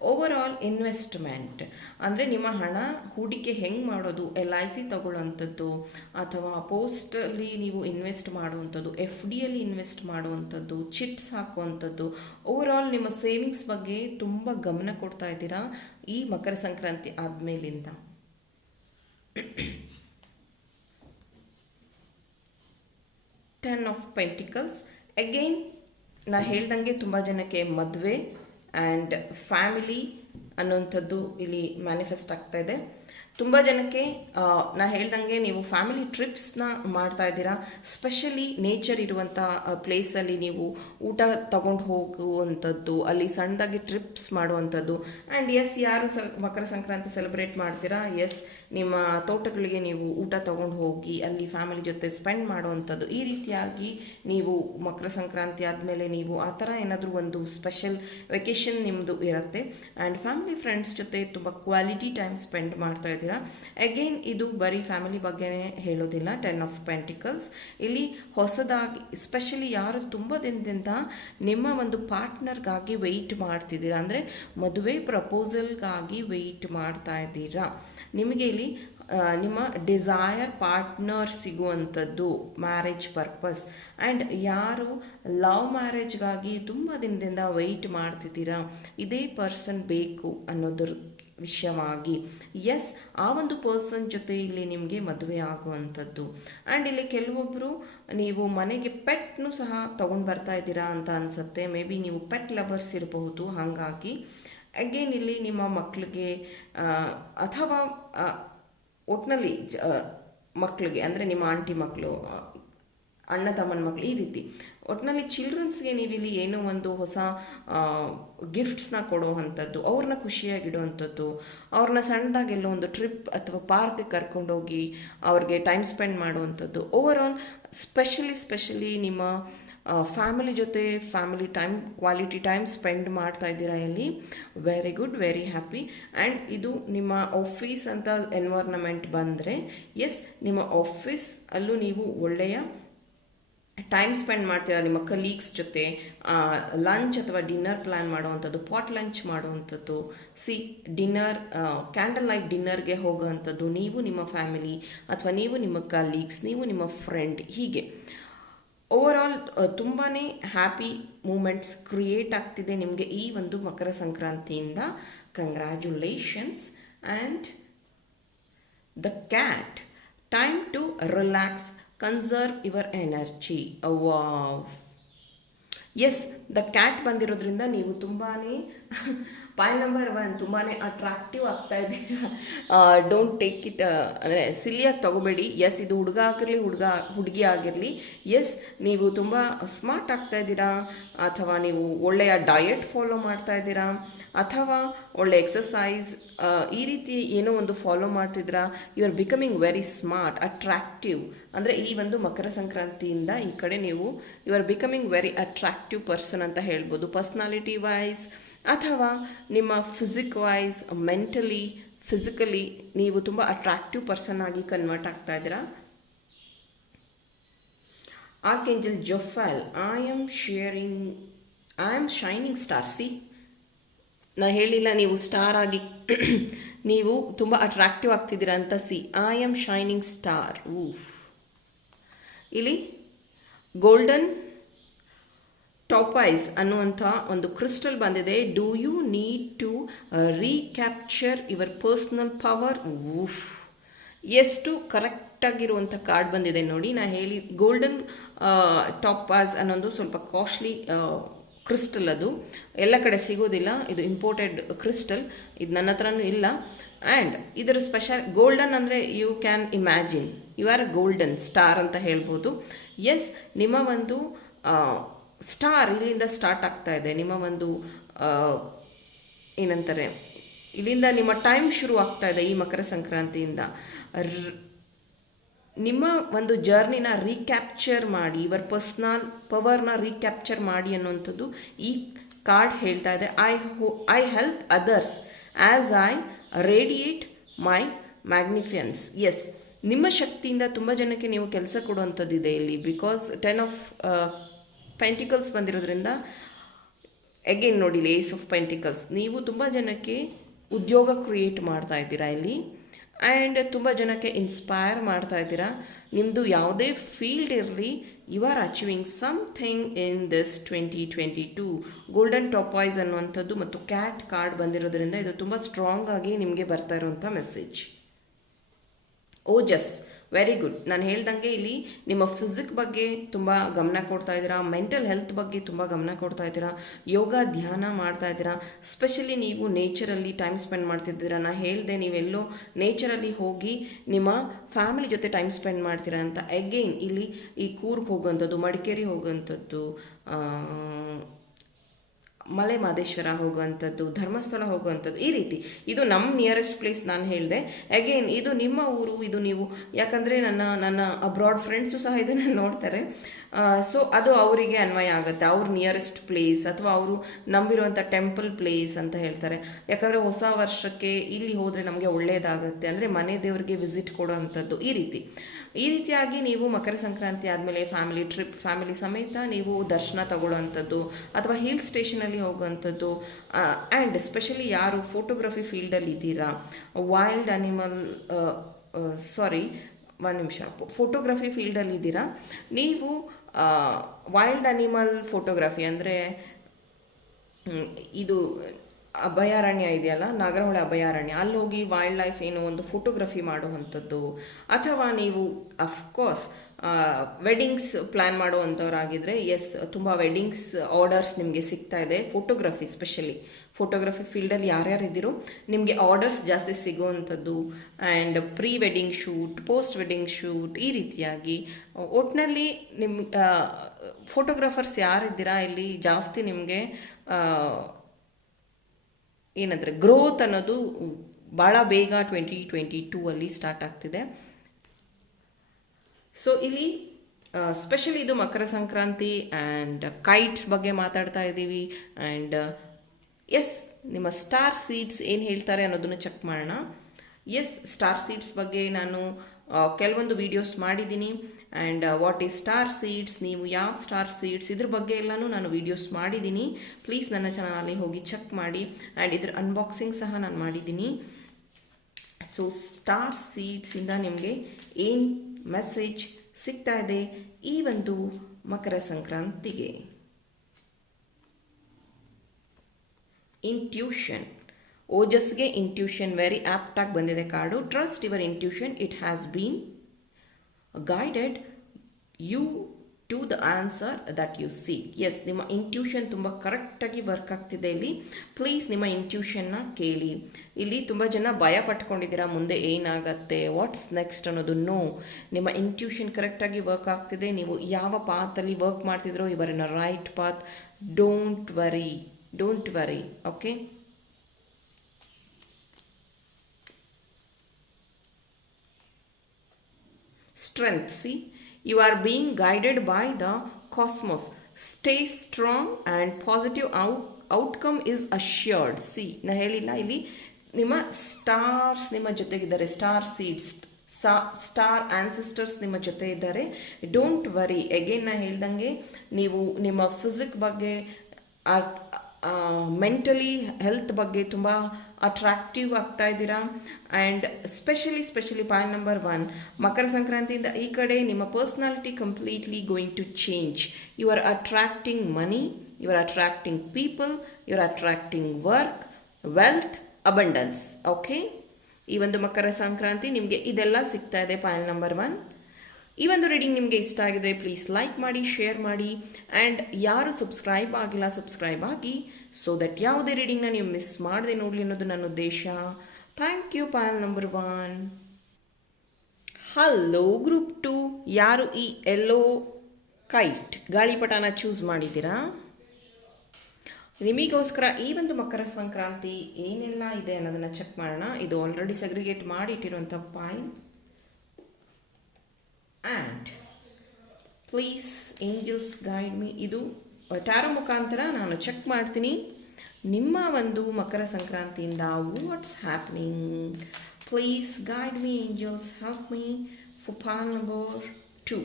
ಓವರ್ ಆಲ್ ಇನ್ವೆಸ್ಟ್ಮೆಂಟ್ ಅಂದರೆ ನಿಮ್ಮ ಹಣ ಹೂಡಿಕೆ ಹೆಂಗೆ ಮಾಡೋದು, LIC ತಗೊಳ್ಳೋವಂಥದ್ದು, ಅಥವಾ ಪೋಸ್ಟಲ್ಲಿ ನೀವು ಇನ್ವೆಸ್ಟ್ ಮಾಡುವಂಥದ್ದು, FDಯಲ್ಲಿ ಇನ್ವೆಸ್ಟ್ ಮಾಡುವಂಥದ್ದು, ಚಿಟ್ಸ್ ಹಾಕುವಂಥದ್ದು, ಓವರ್ ಆಲ್ ನಿಮ್ಮ ಸೇವಿಂಗ್ಸ್ ಬಗ್ಗೆ ತುಂಬ ಗಮನ ಕೊಡ್ತಾ ಇದ್ದೀರಾ ಈ ಮಕರ ಸಂಕ್ರಾಂತಿ ಆದಮೇಲಿಂದ. 10 of pentacles. ಅಗೇನ್ ನಾ ಹೇಳ್ದಂಗೆ ತುಂಬ ಜನಕ್ಕೆ ಮದುವೆ ಆ್ಯಂಡ್ ಫ್ಯಾಮಿಲಿ ಅನ್ನೋಂಥದ್ದು ಇಲ್ಲಿ ಮ್ಯಾನಿಫೆಸ್ಟ್ ಆಗ್ತಾ ಇದೆ. ತುಂಬ ಜನಕ್ಕೆ ನಾ ಹೇಳ್ದಂಗೆ ನೀವು ಫ್ಯಾಮಿಲಿ ಟ್ರಿಪ್ಸ್ನ ಮಾಡ್ತಾ ಇದ್ದೀರಾ. ಸ್ಪೆಷಲಿ ನೇಚರ್ ಇರುವಂಥ ಪ್ಲೇಸಲ್ಲಿ ನೀವು ಊಟ ತಗೊಂಡು ಹೋಗುವಂಥದ್ದು, ಅಲ್ಲಿ ಸಣ್ಣದಾಗಿ ಟ್ರಿಪ್ಸ್ ಮಾಡುವಂಥದ್ದು. ಆ್ಯಂಡ್ ಎಸ್, ಯಾರು ಮಕರ ಸಂಕ್ರಾಂತಿ ಸೆಲೆಬ್ರೇಟ್ ಮಾಡ್ತೀರಾ, ಎಸ್, ನಿಮ್ಮ ತೋಟಗಳಿಗೆ ನೀವು ಊಟ ತಗೊಂಡು ಹೋಗಿ ಅಲ್ಲಿ ಫ್ಯಾಮಿಲಿ ಜೊತೆ ಸ್ಪೆಂಡ್ ಮಾಡುವಂಥದ್ದು. ಈ ರೀತಿಯಾಗಿ ನೀವು ಮಕರ ಸಂಕ್ರಾಂತಿ ಆದಮೇಲೆ ನೀವು ಆ ಥರ ಏನಾದರೂ ಒಂದು ಸ್ಪೆಷಲ್ ವೆಕೇಷನ್ ನಿಮ್ಮದು ಇರುತ್ತೆ. ಆ್ಯಂಡ್ ಫ್ಯಾಮಿಲಿ ಫ್ರೆಂಡ್ಸ್ ಜೊತೆ ತುಂಬ ಕ್ವಾಲಿಟಿ ಟೈಮ್ ಸ್ಪೆಂಡ್ ಮಾಡ್ತಾ ಇದ್ದೀರಾ. ಅಗೇನ್ ಇದು ಬರೀ ಫ್ಯಾಮಿಲಿ ಬಗ್ಗೆನೇ ಹೇಳೋದಿಲ್ಲ. 10 ಆಫ್ ಪೆಂಟಿಕಲ್ಸ್ ಇಲ್ಲಿ ಹೊಸದಾಗಿ ಸ್ಪೆಷಲಿ ಯಾರು ತುಂಬ ದಿನದಿಂದ ನಿಮ್ಮ ಒಂದು ಪಾರ್ಟ್ನರ್ಗಾಗಿ ವೆಯ್ಟ್ ಮಾಡ್ತಿದ್ದೀರಾ, ಅಂದರೆ ಮದುವೆ ಪ್ರಪೋಸಲ್ಗಾಗಿ ವೆಯ್ಟ್ ಮಾಡ್ತಾ ಇದ್ದೀರಾ, ನಿಮಗೆ ಇಲ್ಲಿ ನಿಮ್ಮ ಡಿಸೈರ್ ಪಾರ್ಟ್ನರ್ ಸಿಗುವಂಥದ್ದು, ಮ್ಯಾರೇಜ್ ಪರ್ಪಸ್. ಆ್ಯಂಡ್ ಯಾರು ಲವ್ ಮ್ಯಾರೇಜ್ಗಾಗಿ ತುಂಬ ದಿನದಿಂದ ವೆಯ್ಟ್ ಮಾಡ್ತಿದ್ದೀರಾ, ಇದೇ ಪರ್ಸನ್ ಬೇಕು ಅನ್ನೋದ್ರ ವಿಷಯವಾಗಿ, ಎಸ್, ಆ ಒಂದು ಪರ್ಸನ್ ಜೊತೆ ಇಲ್ಲಿ ನಿಮಗೆ ಮದುವೆ ಆಗುವಂಥದ್ದು. ಆ್ಯಂಡ್ ಇಲ್ಲಿ ಕೆಲವೊಬ್ಬರು ನೀವು ಮನೆಗೆ ಪೆಟ್ನು ಸಹ ತೊಗೊಂಡು ಬರ್ತಾ ಇದ್ದೀರಾ ಅಂತ ಅನಿಸುತ್ತೆ. ಮೇ ಬಿ ನೀವು ಪೆಟ್ ಲವರ್ಸ್ ಇರಬಹುದು. ಹಾಗಾಗಿ ಅಗೇನ್ ಇಲ್ಲಿ ನಿಮ್ಮ ಮಕ್ಕಳಿಗೆ ಅಥವಾ ಒಟ್ಟಿನಲ್ಲಿ ಮಕ್ಕಳಿಗೆ, ಅಂದರೆ ನಿಮ್ಮ ಆಂಟಿ ಮಕ್ಕಳು, ಅಣ್ಣ ತಮ್ಮನ ಮಕ್ಕಳು, ಈ ರೀತಿ ಒಟ್ಟಿನಲ್ಲಿ ಚಿಲ್ಡ್ರನ್ಸ್ಗೆ ನೀವಿಲ್ಲಿ ಏನೋ ಒಂದು ಹೊಸ ಗಿಫ್ಟ್ಸ್ನ ಕೊಡೋ ಅಂಥದ್ದು, ಅವ್ರನ್ನ ಖುಷಿಯಾಗಿಡುವಂಥದ್ದು, ಅವ್ರನ್ನ ಸಣ್ಣದಾಗಿ ಎಲ್ಲೋ ಒಂದು ಟ್ರಿಪ್ ಅಥವಾ ಪಾರ್ಕ್ಗೆ ಕರ್ಕೊಂಡೋಗಿ ಅವ್ರಿಗೆ ಟೈಮ್ ಸ್ಪೆಂಡ್ ಮಾಡುವಂಥದ್ದು. ಓವರ್ ಆಲ್ ಸ್ಪೆಷಲಿ ನಿಮ್ಮ ಫ್ಯಾಮಿಲಿ ಜೊತೆ family time, quality time spend ಮಾಡ್ತಾ ಇದ್ದೀರಾ ಇಲ್ಲಿ. Very good, very happy. And ಇದು ನಿಮ್ಮ ಆಫೀಸ್ ಅಂತ ಎನ್ವೈರ್ನಮೆಂಟ್ ಬಂದರೆ, ಎಸ್, ನಿಮ್ಮ ಆಫೀಸ್ ಅಲ್ಲೂ ನೀವು ಒಳ್ಳೆಯ ಟೈಮ್ ಸ್ಪೆಂಡ್ ಮಾಡ್ತೀರಾ ನಿಮ್ಮ ಕಲೀಗ್ಸ್ ಜೊತೆ. ಲಂಚ್ ಅಥವಾ ಡಿನ್ನರ್ ಪ್ಲ್ಯಾನ್ ಮಾಡುವಂಥದ್ದು, ಪಾಟ್ ಲಂಚ್ ಮಾಡುವಂಥದ್ದು, ಡಿನ್ನರ್, ಕ್ಯಾಂಡಲ್ ಲೈಟ್ ಡಿನ್ನರ್ಗೆ ಹೋಗುವಂಥದ್ದು, ನೀವು ನಿಮ್ಮ ಫ್ಯಾಮಿಲಿ ಅಥವಾ ನೀವು ನಿಮ್ಮ ಕಲೀಗ್ಸ್, ನೀವು ನಿಮ್ಮ ಫ್ರೆಂಡ್, ಹೀಗೆ ಓವರ್ ಆಲ್ ತುಂಬಾ ಹ್ಯಾಪಿ ಮೂಮೆಂಟ್ಸ್ ಕ್ರಿಯೇಟ್ ಆಗ್ತಿದೆ ನಿಮಗೆ ಈ ಒಂದು ಮಕರ ಸಂಕ್ರಾಂತಿಯಿಂದ. Congratulations. And the cat, time to relax, conserve your energy. Wow, yes, the cat ಬಂದಿರೋದ್ರಿಂದ ನೀವು ತುಂಬಾ ಪಾಯಿಂಟ್ ನಂಬರ್ 1 ತುಂಬಾ ಅಟ್ರಾಕ್ಟಿವ್ ಆಗ್ತಾ ಇದ್ದೀರಾ. ಡೋಂಟ್ ಟೇಕ್ ಇಟ್ ಅಂದರೆ ಸಿಲಿಯಾಗಿ ತಗೋಬೇಡಿ. ಎಸ್, ಇದು ಹುಡುಗ ಆಗಿರಲಿ ಹುಡುಗಿ ಆಗಿರಲಿ, ಎಸ್, ನೀವು ತುಂಬ ಸ್ಮಾರ್ಟ್ ಆಗ್ತಾ ಇದ್ದೀರಾ, ಅಥವಾ ನೀವು ಒಳ್ಳೆಯ ಡಯಟ್ ಫಾಲೋ ಮಾಡ್ತಾ ಇದ್ದೀರಾ, ಅಥವಾ ಒಳ್ಳೆ ಎಕ್ಸಸೈಸ್, ಈ ರೀತಿ ಏನೋ ಒಂದು ಫಾಲೋ ಮಾಡ್ತಿದ್ದೀರಾ. You are becoming very smart, attractive. ಅಂದರೆ ಈ ಒಂದು ಮಕರ ಸಂಕ್ರಾಂತಿಯಿಂದ ಈ ಕಡೆ ನೀವು you are becoming very attractive person ಅಂತ ಹೇಳ್ಬೋದು. ಪರ್ಸ್ನಾಲಿಟಿ ವೈಸ್ ಅಥವಾ ನಿಮ್ಮ ಫಿಸಿಕ್ ವೈಸ್, ಮೆಂಟಲಿ, ಫಿಸಿಕಲಿ ನೀವು ತುಂಬ ಅಟ್ರಾಕ್ಟಿವ್ ಪರ್ಸನ್ ಆಗಿ ಕನ್ವರ್ಟ್ ಆಗ್ತಾ ಇದ್ದೀರಾ. ಆರ್ಕ್ಏಂಜಲ್ ಜೊಫೆಲ್, ಐ ಆಮ್ ಶೈನಿಂಗ್ ಸ್ಟಾರ್. ನಾ ಹೇಳಿಲ್ಲ ನೀವು ಸ್ಟಾರ್ ಆಗಿ ನೀವು ತುಂಬ ಅಟ್ರಾಕ್ಟಿವ್ ಆಗ್ತಿದ್ದೀರಾ ಅಂತ. I am shining star. ಇಲ್ಲಿ ಗೋಲ್ಡನ್ ಟಾಪೈಸ್ ಅನ್ನುವಂಥ ಒಂದು ಕ್ರಿಸ್ಟಲ್ ಬಂದಿದೆ. Do you need to recapture your personal power? ಎಷ್ಟು ಕರೆಕ್ಟಾಗಿರುವಂಥ ಕಾರ್ಡ್ ಬಂದಿದೆ ನೋಡಿ. ನಾ ಹೇಳಿ ಗೋಲ್ಡನ್ ಟಾಪೈಸ್ ಅನ್ನೋದು ಸ್ವಲ್ಪ ಕಾಸ್ಟ್ಲಿ ಕ್ರಿಸ್ಟಲ್, ಅದು ಎಲ್ಲ ಕಡೆ ಸಿಗೋದಿಲ್ಲ, ಇದು ಇಂಪೋರ್ಟೆಡ್ ಕ್ರಿಸ್ಟಲ್, ಇದು ನನ್ನ ಹತ್ರನೂ ಇಲ್ಲ. ಆ್ಯಂಡ್ ಇದರ ಸ್ಪೆಷಲ್ ಗೋಲ್ಡನ್ ಅಂದರೆ you can imagine you are golden star ಅಂತ ಹೇಳ್ಬೋದು. ಎಸ್, ನಿಮ್ಮ ಒಂದು ಸ್ಟಾರ್ ಇಲ್ಲಿಂದ ಸ್ಟಾರ್ಟ್ ಆಗ್ತಾ ಇದೆ. ನಿಮ್ಮ ಒಂದು ಏನಂತಾರೆ, ಇಲ್ಲಿಂದ ನಿಮ್ಮ ಟೈಮ್ ಶುರು ಆಗ್ತಾ ಇದೆ ಈ ಮಕರ ಸಂಕ್ರಾಂತಿಯಿಂದ. ನಿಮ್ಮ ಒಂದು ಜರ್ನಿನ ರೀಕ್ಯಾಪ್ಚರ್ ಮಾಡಿ, ಯುವರ್ ಪರ್ಸ್ನಲ್ ಪವರ್ನ ರೀಕ್ಯಾಪ್ಚರ್ ಮಾಡಿ ಅನ್ನುವಂಥದ್ದು ಈ ಕಾರ್ಡ್ ಹೇಳ್ತಾ ಇದೆ. I help others as I radiate my magnificence. Yes, ನಿಮ್ಮ ಶಕ್ತಿಯಿಂದ ತುಂಬ ಜನಕ್ಕೆ ನೀವು ಕೆಲಸ ಕೊಡುವಂಥದ್ದಿದೆ ಇಲ್ಲಿ. ಬಿಕಾಸ್ 10 ಆಫ್ ಪೆಂಟಿಕಲ್ಸ್ ಬಂದಿರೋದ್ರಿಂದ ಅಗೇನ್ ನೋಡಿ, ಏಸ್ ಆಫ್ ಪೆಂಟಿಕಲ್ಸ್, ನೀವು ತುಂಬ ಜನಕ್ಕೆ ಉದ್ಯೋಗ ಕ್ರಿಯೇಟ್ ಮಾಡ್ತಾ ಇದ್ದೀರಾ ಇಲ್ಲಿ. ಆ್ಯಂಡ್ ತುಂಬ ಜನಕ್ಕೆ ಇನ್ಸ್ಪೈರ್ ಮಾಡ್ತಾ ಇದ್ದೀರಾ. ನಿಮ್ಮದು ಯಾವುದೇ ಫೀಲ್ಡ್ ಇರಲಿ, you are achieving something in this 2022. Golden topaz ಅನ್ನುವಂಥದ್ದು ಮತ್ತು ಕ್ಯಾಟ್ ಕಾರ್ಡ್ ಬಂದಿರೋದ್ರಿಂದ ಇದು ತುಂಬ ಸ್ಟ್ರಾಂಗ್ ಆಗಿ ನಿಮಗೆ ಬರ್ತಾ ಇರುವಂಥ ಮೆಸೇಜ್. Ojas, very good. ನಾನು ಹೇಳ್ದಂಗೆ ಇಲ್ಲಿ ನಿಮ್ಮ ಫಿಸಿಕ್ ಬಗ್ಗೆ ತುಂಬ ಗಮನ ಕೊಡ್ತಾ ಇದ್ದೀರಾ, ಮೆಂಟಲ್ ಹೆಲ್ತ್ ಬಗ್ಗೆ ತುಂಬ ಗಮನ ಕೊಡ್ತಾ ಇದ್ದೀರಾ, ಯೋಗ ಧ್ಯಾನ ಮಾಡ್ತಾ ಇದ್ದೀರಾ. ಸ್ಪೆಷಲಿ ನೀವು ನೇಚರಲ್ಲಿ ಟೈಮ್ ಸ್ಪೆಂಡ್ ಮಾಡ್ತಿದ್ದೀರಾ. ನಾನು ಹೇಳಿದೆ ನೀವೆಲ್ಲೋ ನೇಚರಲ್ಲಿ ಹೋಗಿ ನಿಮ್ಮ ಫ್ಯಾಮಿಲಿ ಜೊತೆ ಟೈಮ್ ಸ್ಪೆಂಡ್ ಮಾಡ್ತೀರಾ ಅಂತ. ಅಗೈನ್ ಇಲ್ಲಿ ಈ ಕೂರ್ಗ್ ಹೋಗೋಂಥದ್ದು, ಮಡಿಕೇರಿ ಹೋಗೋಂಥದ್ದು, ಮಲೆ ಮಹದೇಶ್ವರ ಹೋಗುವಂಥದ್ದು, ಧರ್ಮಸ್ಥಳ ಹೋಗುವಂಥದ್ದು, ಈ ರೀತಿ ಇದು ನಮ್ಮ ನಿಯರೆಸ್ಟ್ ಪ್ಲೇಸ್. ನಾನು ಹೇಳಿದೆ ಅಗೇನ್ ಇದು ನಿಮ್ಮ ಊರು, ಇದು ನೀವು, ಯಾಕಂದರೆ ನನ್ನ ಅಬ್ರಾಡ್ ಫ್ರೆಂಡ್ಸು ಸಹ ಇದನ್ನು ನೋಡ್ತಾರೆ. ಸೊ ಅದು ಅವರಿಗೆ ಅನ್ವಯ ಆಗುತ್ತೆ, ಅವ್ರ ನಿಯರೆಸ್ಟ್ ಪ್ಲೇಸ್ ಅಥವಾ ಅವರು ನಂಬಿರುವಂಥ ಟೆಂಪಲ್ ಪ್ಲೇಸ್ ಅಂತ ಹೇಳ್ತಾರೆ. ಯಾಕಂದರೆ ಹೊಸ ವರ್ಷಕ್ಕೆ ಇಲ್ಲಿ ಹೋದರೆ ನಮಗೆ ಒಳ್ಳೆಯದಾಗುತ್ತೆ, ಅಂದರೆ ಮನೆ ದೇವರಿಗೆ ವಿಸಿಟ್ ಕೊಡೋವಂಥದ್ದು, ಈ ರೀತಿಯಾಗಿ ನೀವು ಮಕರ ಸಂಕ್ರಾಂತಿ ಆದಮೇಲೆ ಫ್ಯಾಮಿಲಿ ಟ್ರಿಪ್, ಫ್ಯಾಮಿಲಿ ಸಮೇತ ನೀವು ದರ್ಶನ ತಗೊಳ್ಳೋವಂಥದ್ದು ಅಥವಾ ಹಿಲ್ ಸ್ಟೇಷನಲ್ಲಿ ಹೋಗುವಂಥದ್ದು. ಆ್ಯಂಡ್ ಸ್ಪೆಷಲಿ ಯಾರು ಫೋಟೋಗ್ರಫಿ ಫೀಲ್ಡಲ್ಲಿ ಇದ್ದೀರಾ, ವೈಲ್ಡ್ ಅನಿಮಲ್ ಒಂದು ನಿಮಿಷ, ಫೋಟೋಗ್ರಫಿ ಫೀಲ್ಡಲ್ಲಿ ಇದ್ದೀರಾ ನೀವು, ವೈಲ್ಡ್ ಅನಿಮಲ್ ಫೋಟೋಗ್ರಫಿ ಅಂದರೆ ಇದು ಅಭಯಾರಣ್ಯ ಇದೆಯಲ್ಲ, ನಾಗರಹೊಳೆ ಅಭಯಾರಣ್ಯ, ಅಲ್ಲಿ ಹೋಗಿ ವೈಲ್ಡ್ ಲೈಫ್ ಏನೋ ಒಂದು ಫೋಟೋಗ್ರಫಿ ಮಾಡುವಂಥದ್ದು, ಅಥವಾ ನೀವು ಅಫ್ಕೋರ್ಸ್ ವೆಡ್ಡಿಂಗ್ಸ್ ಪ್ಲ್ಯಾನ್ ಮಾಡುವಂಥವ್ರಾಗಿದ್ದರೆ ಎಸ್, ತುಂಬ ವೆಡ್ಡಿಂಗ್ಸ್ ಆರ್ಡರ್ಸ್ ನಿಮಗೆ ಸಿಗ್ತಾ ಇದೆ. ಫೋಟೋಗ್ರಫಿ, ಸ್ಪೆಷಲಿ ಫೋಟೋಗ್ರಫಿ ಫೀಲ್ಡಲ್ಲಿ ಯಾರ್ಯಾರು ಇದ್ದೀರೋ ನಿಮಗೆ ಆರ್ಡರ್ಸ್ ಜಾಸ್ತಿ ಸಿಗೋವಂಥದ್ದು. And pre wedding shoot, post wedding shoot, ಈ ರೀತಿಯಾಗಿ ಒಟ್ಟಿನಲ್ಲಿ ನಿಮ್ಮ ಫೋಟೋಗ್ರಾಫರ್ಸ್ ಯಾರಿದ್ದೀರಾ ಇಲ್ಲಿ ಜಾಸ್ತಿ ನಿಮಗೆ ಏನಂದರೆ ಗ್ರೋತ್ ಅನ್ನೋದು ಭಾಳ ಬೇಗ 2022 ಅಲ್ಲಿ ಸ್ಟಾರ್ಟ್ ಆಗ್ತಿದೆ. ಸೊ ಇಲ್ಲಿ ಸ್ಪೆಷಲಿ ಇದು ಮಕರ ಸಂಕ್ರಾಂತಿ ಆ್ಯಂಡ್ ಕೈಟ್ಸ್ ಬಗ್ಗೆ ಮಾತಾಡ್ತಾ ಇದ್ದೀವಿ. ಆ್ಯಂಡ್ ಎಸ್, ನಿಮ್ಮ ಸ್ಟಾರ್ ಸೀಡ್ಸ್ ಏನು ಹೇಳ್ತಾರೆ ಅನ್ನೋದನ್ನು ಚೆಕ್ ಮಾಡೋಣ. ಎಸ್, ಸ್ಟಾರ್ ಸೀಡ್ಸ್ ಬಗ್ಗೆ ನಾನು ಕೆಲವೊಂದು ವಿಡಿಯೋಸ್ ಮಾಡಿದ್ದೀನಿ. And what is star seeds, ನೀವು ಯಾವ ಸ್ಟಾರ್ ಸೀಡ್ಸ್, ಇದ್ರ ಬಗ್ಗೆ ಎಲ್ಲನೂ ನಾನು ವಿಡಿಯೋಸ್ ಮಾಡಿದ್ದೀನಿ. ಪ್ಲೀಸ್ ನನ್ನ ಚಾನಲಲ್ಲಿ ಹೋಗಿ ಚೆಕ್ ಮಾಡಿ. ಆ್ಯಂಡ್ ಇದ್ರ ಅನ್ಬಾಕ್ಸಿಂಗ್ ಸಹ ನಾನು ಮಾಡಿದ್ದೀನಿ. ಸೊ ಸ್ಟಾರ್ ಸೀಡ್ಸಿಂದ ನಿಮಗೆ ಏನು ಮೆಸೇಜ್ ಸಿಗ್ತಾ ಇದೆ ಈ ಒಂದು ಮಕರ ಸಂಕ್ರಾಂತಿಗೆ? ಇಂಟ್ಯೂಷನ್, ಓಜಸ್ಗೆ ಇಂಟ್ಯೂಷನ್ ವೆರಿ ಆಪ್ಟಾಗಿ ಬಂದಿದೆ card. Trust your intuition, it has been guided you to the answer that you see. Yes, ನಿಮ್ಮ ಇಂಟ್ಯೂಷನ್ ತುಂಬ ಕರೆಕ್ಟಾಗಿ ವರ್ಕ್ ಆಗ್ತಿದೆ ಇಲ್ಲಿ. ಪ್ಲೀಸ್ ನಿಮ್ಮ ಇಂಟ್ಯೂಷನ್ನ ಕೇಳಿ. ಇಲ್ಲಿ ತುಂಬ ಜನ ಭಯ ಪಟ್ಕೊಂಡಿದ್ದೀರಾ, ಮುಂದೆ ಏನಾಗತ್ತೆ, ವಾಟ್ಸ್ ನೆಕ್ಸ್ಟ್ ಅನ್ನೋದು. ನೋ, ನಿಮ್ಮ ಇಂಟ್ಯೂಷನ್ ಕರೆಕ್ಟಾಗಿ ವರ್ಕ್ ಆಗ್ತಿದೆ. ನೀವು ಯಾವ ಪಾತಲ್ಲಿ ವರ್ಕ್ ಮಾಡ್ತಿದ್ರೋ ಇವರ್ in a right path. Don't worry, okay? Strength, see, you are being guided by the cosmos. Stay strong and positive outcome is assured. See, ನಾ ಹೇಳಿಲ್ಲ ಇಲ್ಲಿ ನಿಮ್ಮ ಸ್ಟಾರ್ಸ್ ನಿಮ್ಮ ಜೊತೆಗಿದ್ದಾರೆ, ಸ್ಟಾರ್ ಸೀಡ್ಸ್, ಸ್ಟಾರ್ ಆನ್ಸಿಸ್ಟರ್ಸ್ ನಿಮ್ಮ ಜೊತೆ ಇದ್ದಾರೆ. Don't worry. ಅಗೇನ್ ನಾ ಹೇಳ್ದಂಗೆ ನೀವು ನಿಮ್ಮ ಫಿಸಿಕ್ ಬಗ್ಗೆ, ಮೆಂಟಲಿ ಹೆಲ್ತ್ ಬಗ್ಗೆ ತುಂಬ ಅಟ್ರಾಕ್ಟಿವ್ ಆಗ್ತಾ ಇದ್ದೀರಾ. And specially point number 1, Makara ಸಂಕ್ರಾಂತಿಯಿಂದ ಈ ಕಡೆ ನಿಮ್ಮ personality completely going to change. You are attracting money, you are attracting people, you are attracting work, wealth, abundance. Okay, ಈ ಒಂದು ಮಕರ ಸಂಕ್ರಾಂತಿ ನಿಮಗೆ ಇದೆಲ್ಲ ಸಿಗ್ತಾ ಇದೆ. Point number 1. ಈ ಒಂದು ರೀಡಿಂಗ್ ನಿಮಗೆ ಇಷ್ಟ ಆಗಿದೆ ಪ್ಲೀಸ್ ಲೈಕ್ ಮಾಡಿ, ಶೇರ್ ಮಾಡಿ. ಆ್ಯಂಡ್ ಯಾರು ಸಬ್ಸ್ಕ್ರೈಬ್ ಆಗಿಲ್ಲ ಸಬ್ಸ್ಕ್ರೈಬ್ ಆಗಿ, ಸೊ ದಟ್ ಯಾವುದೇ ರೀಡಿಂಗ್ನ ನೀವು ಮಿಸ್ ಮಾಡದೆ ನೋಡಲಿ ಅನ್ನೋದು ನನ್ನ ಉದ್ದೇಶ. Thank you. Point number 1. Hello group 2, ಯಾರು ಈ ಎಲ್ಲೋ ಕೈಟ್ ಗಾಳಿಪಟನ ಚೂಸ್ ಮಾಡಿದ್ದೀರಾ? ನಿಮಗೋಸ್ಕರ ಈ ಒಂದು ಮಕರ ಸಂಕ್ರಾಂತಿ ಏನೆಲ್ಲ ಇದೆ ಅನ್ನೋದನ್ನು ಚೆಕ್ ಮಾಡೋಣ. ಇದು ಆಲ್ರೆಡಿ ಸೆಗ್ರಿಗೇಟ್ ಮಾಡಿ ಇಟ್ಟಿರುವಂಥ point. And please angels guide me. ಇದು ಟ್ಯಾರೋ ಮುಖಾಂತರ ನಾನು ಚೆಕ್ ಮಾಡ್ತೀನಿ ನಿಮ್ಮ ಒಂದು ಮಕರ ಸಂಕ್ರಾಂತಿಯಿಂದ what's happening. Please guide me angels, help me for point number 2.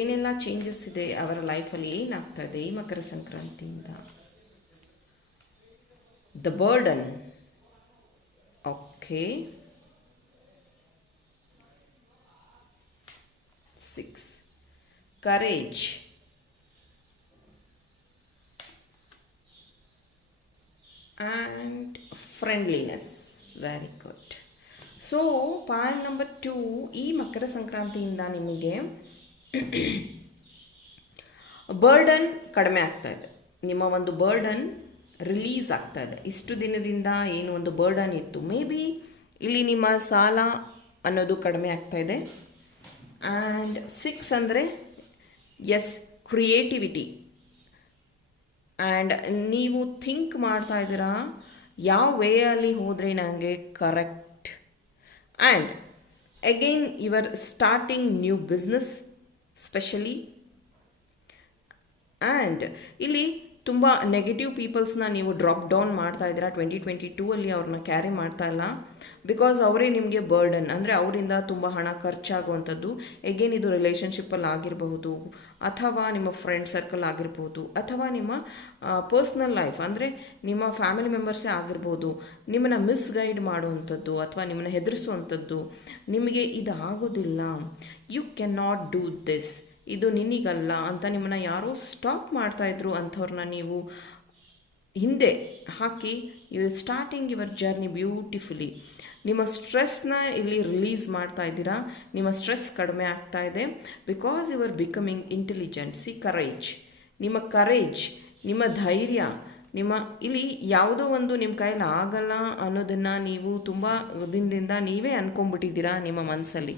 ಏನೆಲ್ಲ ಚೇಂಜಸ್ ಇದೆ ಅವರ ಲೈಫಲ್ಲಿ, ಏನಾಗ್ತಾ ಇದೆ ಈ ಮಕರ ಸಂಕ್ರಾಂತಿಯಿಂದ? The burden. Okay, 6. Courage. And friendliness. Very good. So point number 2, ಈ ಮಕರ ಸಂಕ್ರಾಂತಿಯಿಂದ ನಿಮಗೆ ಬರ್ಡನ್ ಕಡಿಮೆ ಆಗ್ತಾ ಇದೆ. ನಿಮ್ಮ ಒಂದು ಬರ್ಡನ್ ರಿಲೀಸ್ ಆಗ್ತಾ ಇದೆ. ಇಷ್ಟು ದಿನದಿಂದ ಏನು ಒಂದು ಬರ್ಡನ್ ಇತ್ತು, ಮೇ ಬಿ ಇಲ್ಲಿ ನಿಮ್ಮ ಸಾಲ ಅನ್ನೋದು ಕಡಿಮೆ ಆಗ್ತಾ ಇದೆ. ಆ್ಯಂಡ್ 6 ಅಂದರೆ ಎಸ್, ಕ್ರಿಯೇಟಿವಿಟಿ. ಆ್ಯಂಡ್ ನೀವು ಥಿಂಕ್ ಮಾಡ್ತಾ ಇದ್ದೀರಾ ಯಾವ ವೇಯಲ್ಲಿ ಹೋದರೆ ನನಗೆ correct. And again you are starting new business specially. And ಇಲ್ಲಿ ತುಂಬ ನೆಗೆಟಿವ್ ಪೀಪಲ್ಸ್ನ ನೀವು ಡ್ರಾಪ್ ಡೌನ್ ಮಾಡ್ತಾ ಇದ್ದೀರಾ 2022 ಅವ್ರನ್ನ ಕ್ಯಾರಿ ಮಾಡ್ತಾ ಇಲ್ಲ. ಬಿಕಾಸ್ ಅವರೇ ನಿಮಗೆ ಬರ್ಡನ್, ಅಂದರೆ ಅವರಿಂದ ತುಂಬ ಹಣ ಖರ್ಚಾಗುವಂಥದ್ದು. ಎಗೇನ್ ಇದು ರಿಲೇಷನ್ಶಿಪ್ಪಲ್ಲಿ ಆಗಿರಬಹುದು, ಅಥವಾ ನಿಮ್ಮ ಫ್ರೆಂಡ್ ಸರ್ಕಲ್ ಆಗಿರ್ಬೋದು, ಅಥವಾ ನಿಮ್ಮ ಪರ್ಸ್ನಲ್ ಲೈಫ್ ಅಂದರೆ ನಿಮ್ಮ ಫ್ಯಾಮಿಲಿ ಮೆಂಬರ್ಸೇ ಆಗಿರ್ಬೋದು. ನಿಮ್ಮನ್ನು ಮಿಸ್ಗೈಡ್ ಮಾಡುವಂಥದ್ದು ಅಥವಾ ನಿಮ್ಮನ್ನು ಹೆದರಿಸುವಂಥದ್ದು. ನಿಮಗೆ ಇದಾಗೋದಿಲ್ಲ, you can not do this, ಇದು ನಿನಗಲ್ಲ ಅಂತ ನಿಮ್ಮನ್ನು ಯಾರೋ ಸ್ಟಾಪ್ ಮಾಡ್ತಾಯಿದ್ರು ಅಂಥವ್ರನ್ನ ನೀವು ಹಿಂದೆ ಹಾಕಿ you starting your journey beautifully. ನಿಮ್ಮ ಸ್ಟ್ರೆಸ್ನ ಇಲ್ಲಿ ರಿಲೀಸ್ ಮಾಡ್ತಾ ಇದ್ದೀರಾ. ನಿಮ್ಮ ಸ್ಟ್ರೆಸ್ ಕಡಿಮೆ ಆಗ್ತಾ ಇದೆ because you are becoming intelligent. See courage, ನಿಮ್ಮ ಕರೇಜ್, ನಿಮ್ಮ ಧೈರ್ಯ, ನಿಮ್ಮ ಇಲ್ಲಿ ಯಾವುದೋ ಒಂದು ನಿಮ್ಮ ಕೈಯಲ್ಲಿ ಆಗಲ್ಲ ಅನ್ನೋದನ್ನು ನೀವು ತುಂಬ ದಿನದಿಂದ ನೀವೇ ಅಂದ್ಕೊಂಡ್ಬಿಟ್ಟಿದ್ದೀರಾ ನಿಮ್ಮ ಮನಸ್ಸಲ್ಲಿ.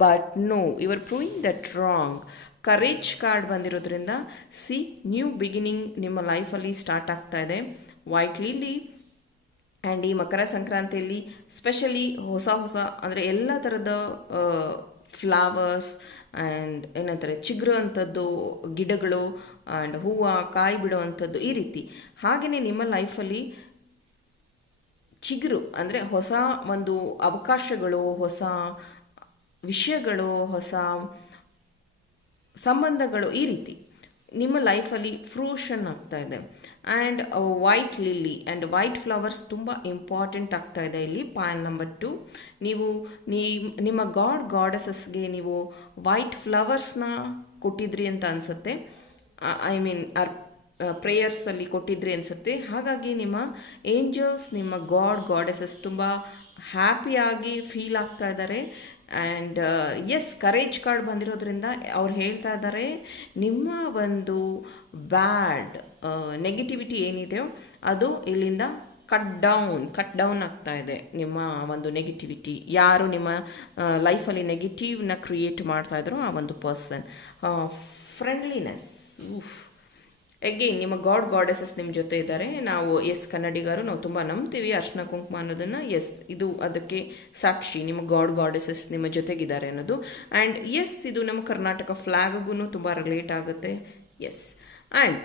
But no, you are proving that wrong. Courage card ಬಂದಿರೋದ್ರಿಂದ ಸಿ ನ್ಯೂ ಬಿಗಿನಿಂಗ್ ನಿಮ್ಮ ಲೈಫಲ್ಲಿ ಸ್ಟಾರ್ಟ್ ಆಗ್ತಾ ಇದೆ. ವೈಟ್ ಲಿಲ್ಲಿ ಆ್ಯಂಡ್ ಈ ಮಕರ ಸಂಕ್ರಾಂತಿಯಲ್ಲಿ ಸ್ಪೆಷಲಿ ಹೊಸ ಅಂದರೆ ಎಲ್ಲ ಥರದ ಫ್ಲವರ್ಸ್ ಆ್ಯಂಡ್ ಏನಂತಾರೆ ಚಿಗುರು ಅಂಥದ್ದು ಗಿಡಗಳು ಆ್ಯಂಡ್ ಹೂವು ಕಾಯಿ ಬಿಡುವಂಥದ್ದು ಈ ರೀತಿ. ಹಾಗೆಯೇ ನಿಮ್ಮ ಲೈಫಲ್ಲಿ ಚಿಗುರು ಅಂದರೆ ಹೊಸ ಒಂದು ಅವಕಾಶಗಳು, ಹೊಸ ವಿಷಯಗಳು, ಹೊಸ ಸಂಬಂಧಗಳು ಈ ರೀತಿ ನಿಮ್ಮ ಲೈಫಲ್ಲಿ ಫ್ರೂಷನ್ ಆಗ್ತಾ ಇದೆ. And white lily and white flowers ತುಂಬ ಇಂಪಾರ್ಟೆಂಟ್ ಆಗ್ತಾ ಇದೆ ಇಲ್ಲಿ. ಪಾಯಿಂಟ್ ನಂಬರ್ 2, ನೀವು ನಿಮ್ಮ ಗಾಡೆಸಸ್ಗೆ ನೀವು ವೈಟ್ ಫ್ಲವರ್ಸ್ನ ಕೊಟ್ಟಿದ್ರಿ ಅಂತ ಅನಿಸುತ್ತೆ. ಐ ಮೀನ್ ಪ್ರೇಯರ್ಸಲ್ಲಿ ಕೊಟ್ಟಿದ್ರಿ ಅನಿಸುತ್ತೆ. ಹಾಗಾಗಿ ನಿಮ್ಮ ಏಂಜಲ್ಸ್, ನಿಮ್ಮ ಗಾಡೆಸಸ್ ತುಂಬ ಹ್ಯಾಪಿಯಾಗಿ ಫೀಲ್ ಆಗ್ತಾ ಇದ್ದಾರೆ. ಆ್ಯಂಡ್ ಎಸ್, ಕರೇಜ್ ಕಾರ್ಡ್ ಬಂದಿರೋದ್ರಿಂದ ಅವ್ರು ಹೇಳ್ತಾ ಇದ್ದಾರೆ ನಿಮ್ಮ ಒಂದು ಬ್ಯಾಡ್ ನೆಗೆಟಿವಿಟಿ ಏನಿದೆಯೋ ಅದು ಇಲ್ಲಿಂದ ಕಟ್ ಡೌನ್ ಆಗ್ತಾ ಇದೆ. ನಿಮ್ಮ ಒಂದು ನೆಗೆಟಿವಿಟಿ, ಯಾರು ನಿಮ್ಮ ಲೈಫಲ್ಲಿ ನೆಗೆಟಿವ್ನ ಕ್ರಿಯೇಟ್ ಮಾಡ್ತಾ ಇದ್ರೋ ಆ ಒಂದು ಪರ್ಸನ್. ಫ್ರೆಂಡ್ಲಿನೆಸ್, ಅಗೇನ್ ನಿಮ್ಮ ಗಾಡೆಸಸ್ ನಿಮ್ಮ ಜೊತೆ ಇದ್ದಾರೆ. ನಾವು ಕನ್ನಡಿಗರು ನಾವು ತುಂಬ ನಂಬ್ತೀವಿ ಅರ್ಶಿನ ಕುಂಕುಮ ಅನ್ನೋದನ್ನು. ಇದು ಅದಕ್ಕೆ ಸಾಕ್ಷಿ, ನಿಮ್ಮ ಗಾಡೆಸಸ್ ನಿಮ್ಮ ಜೊತೆಗಿದ್ದಾರೆ ಅನ್ನೋದು. ಆ್ಯಂಡ್ ಇದು ನಮ್ಮ ಕರ್ನಾಟಕ ಫ್ಲ್ಯಾಗ್ಗೂ ತುಂಬ ರಿಲೇಟ್ ಆಗುತ್ತೆ. ಆ್ಯಂಡ್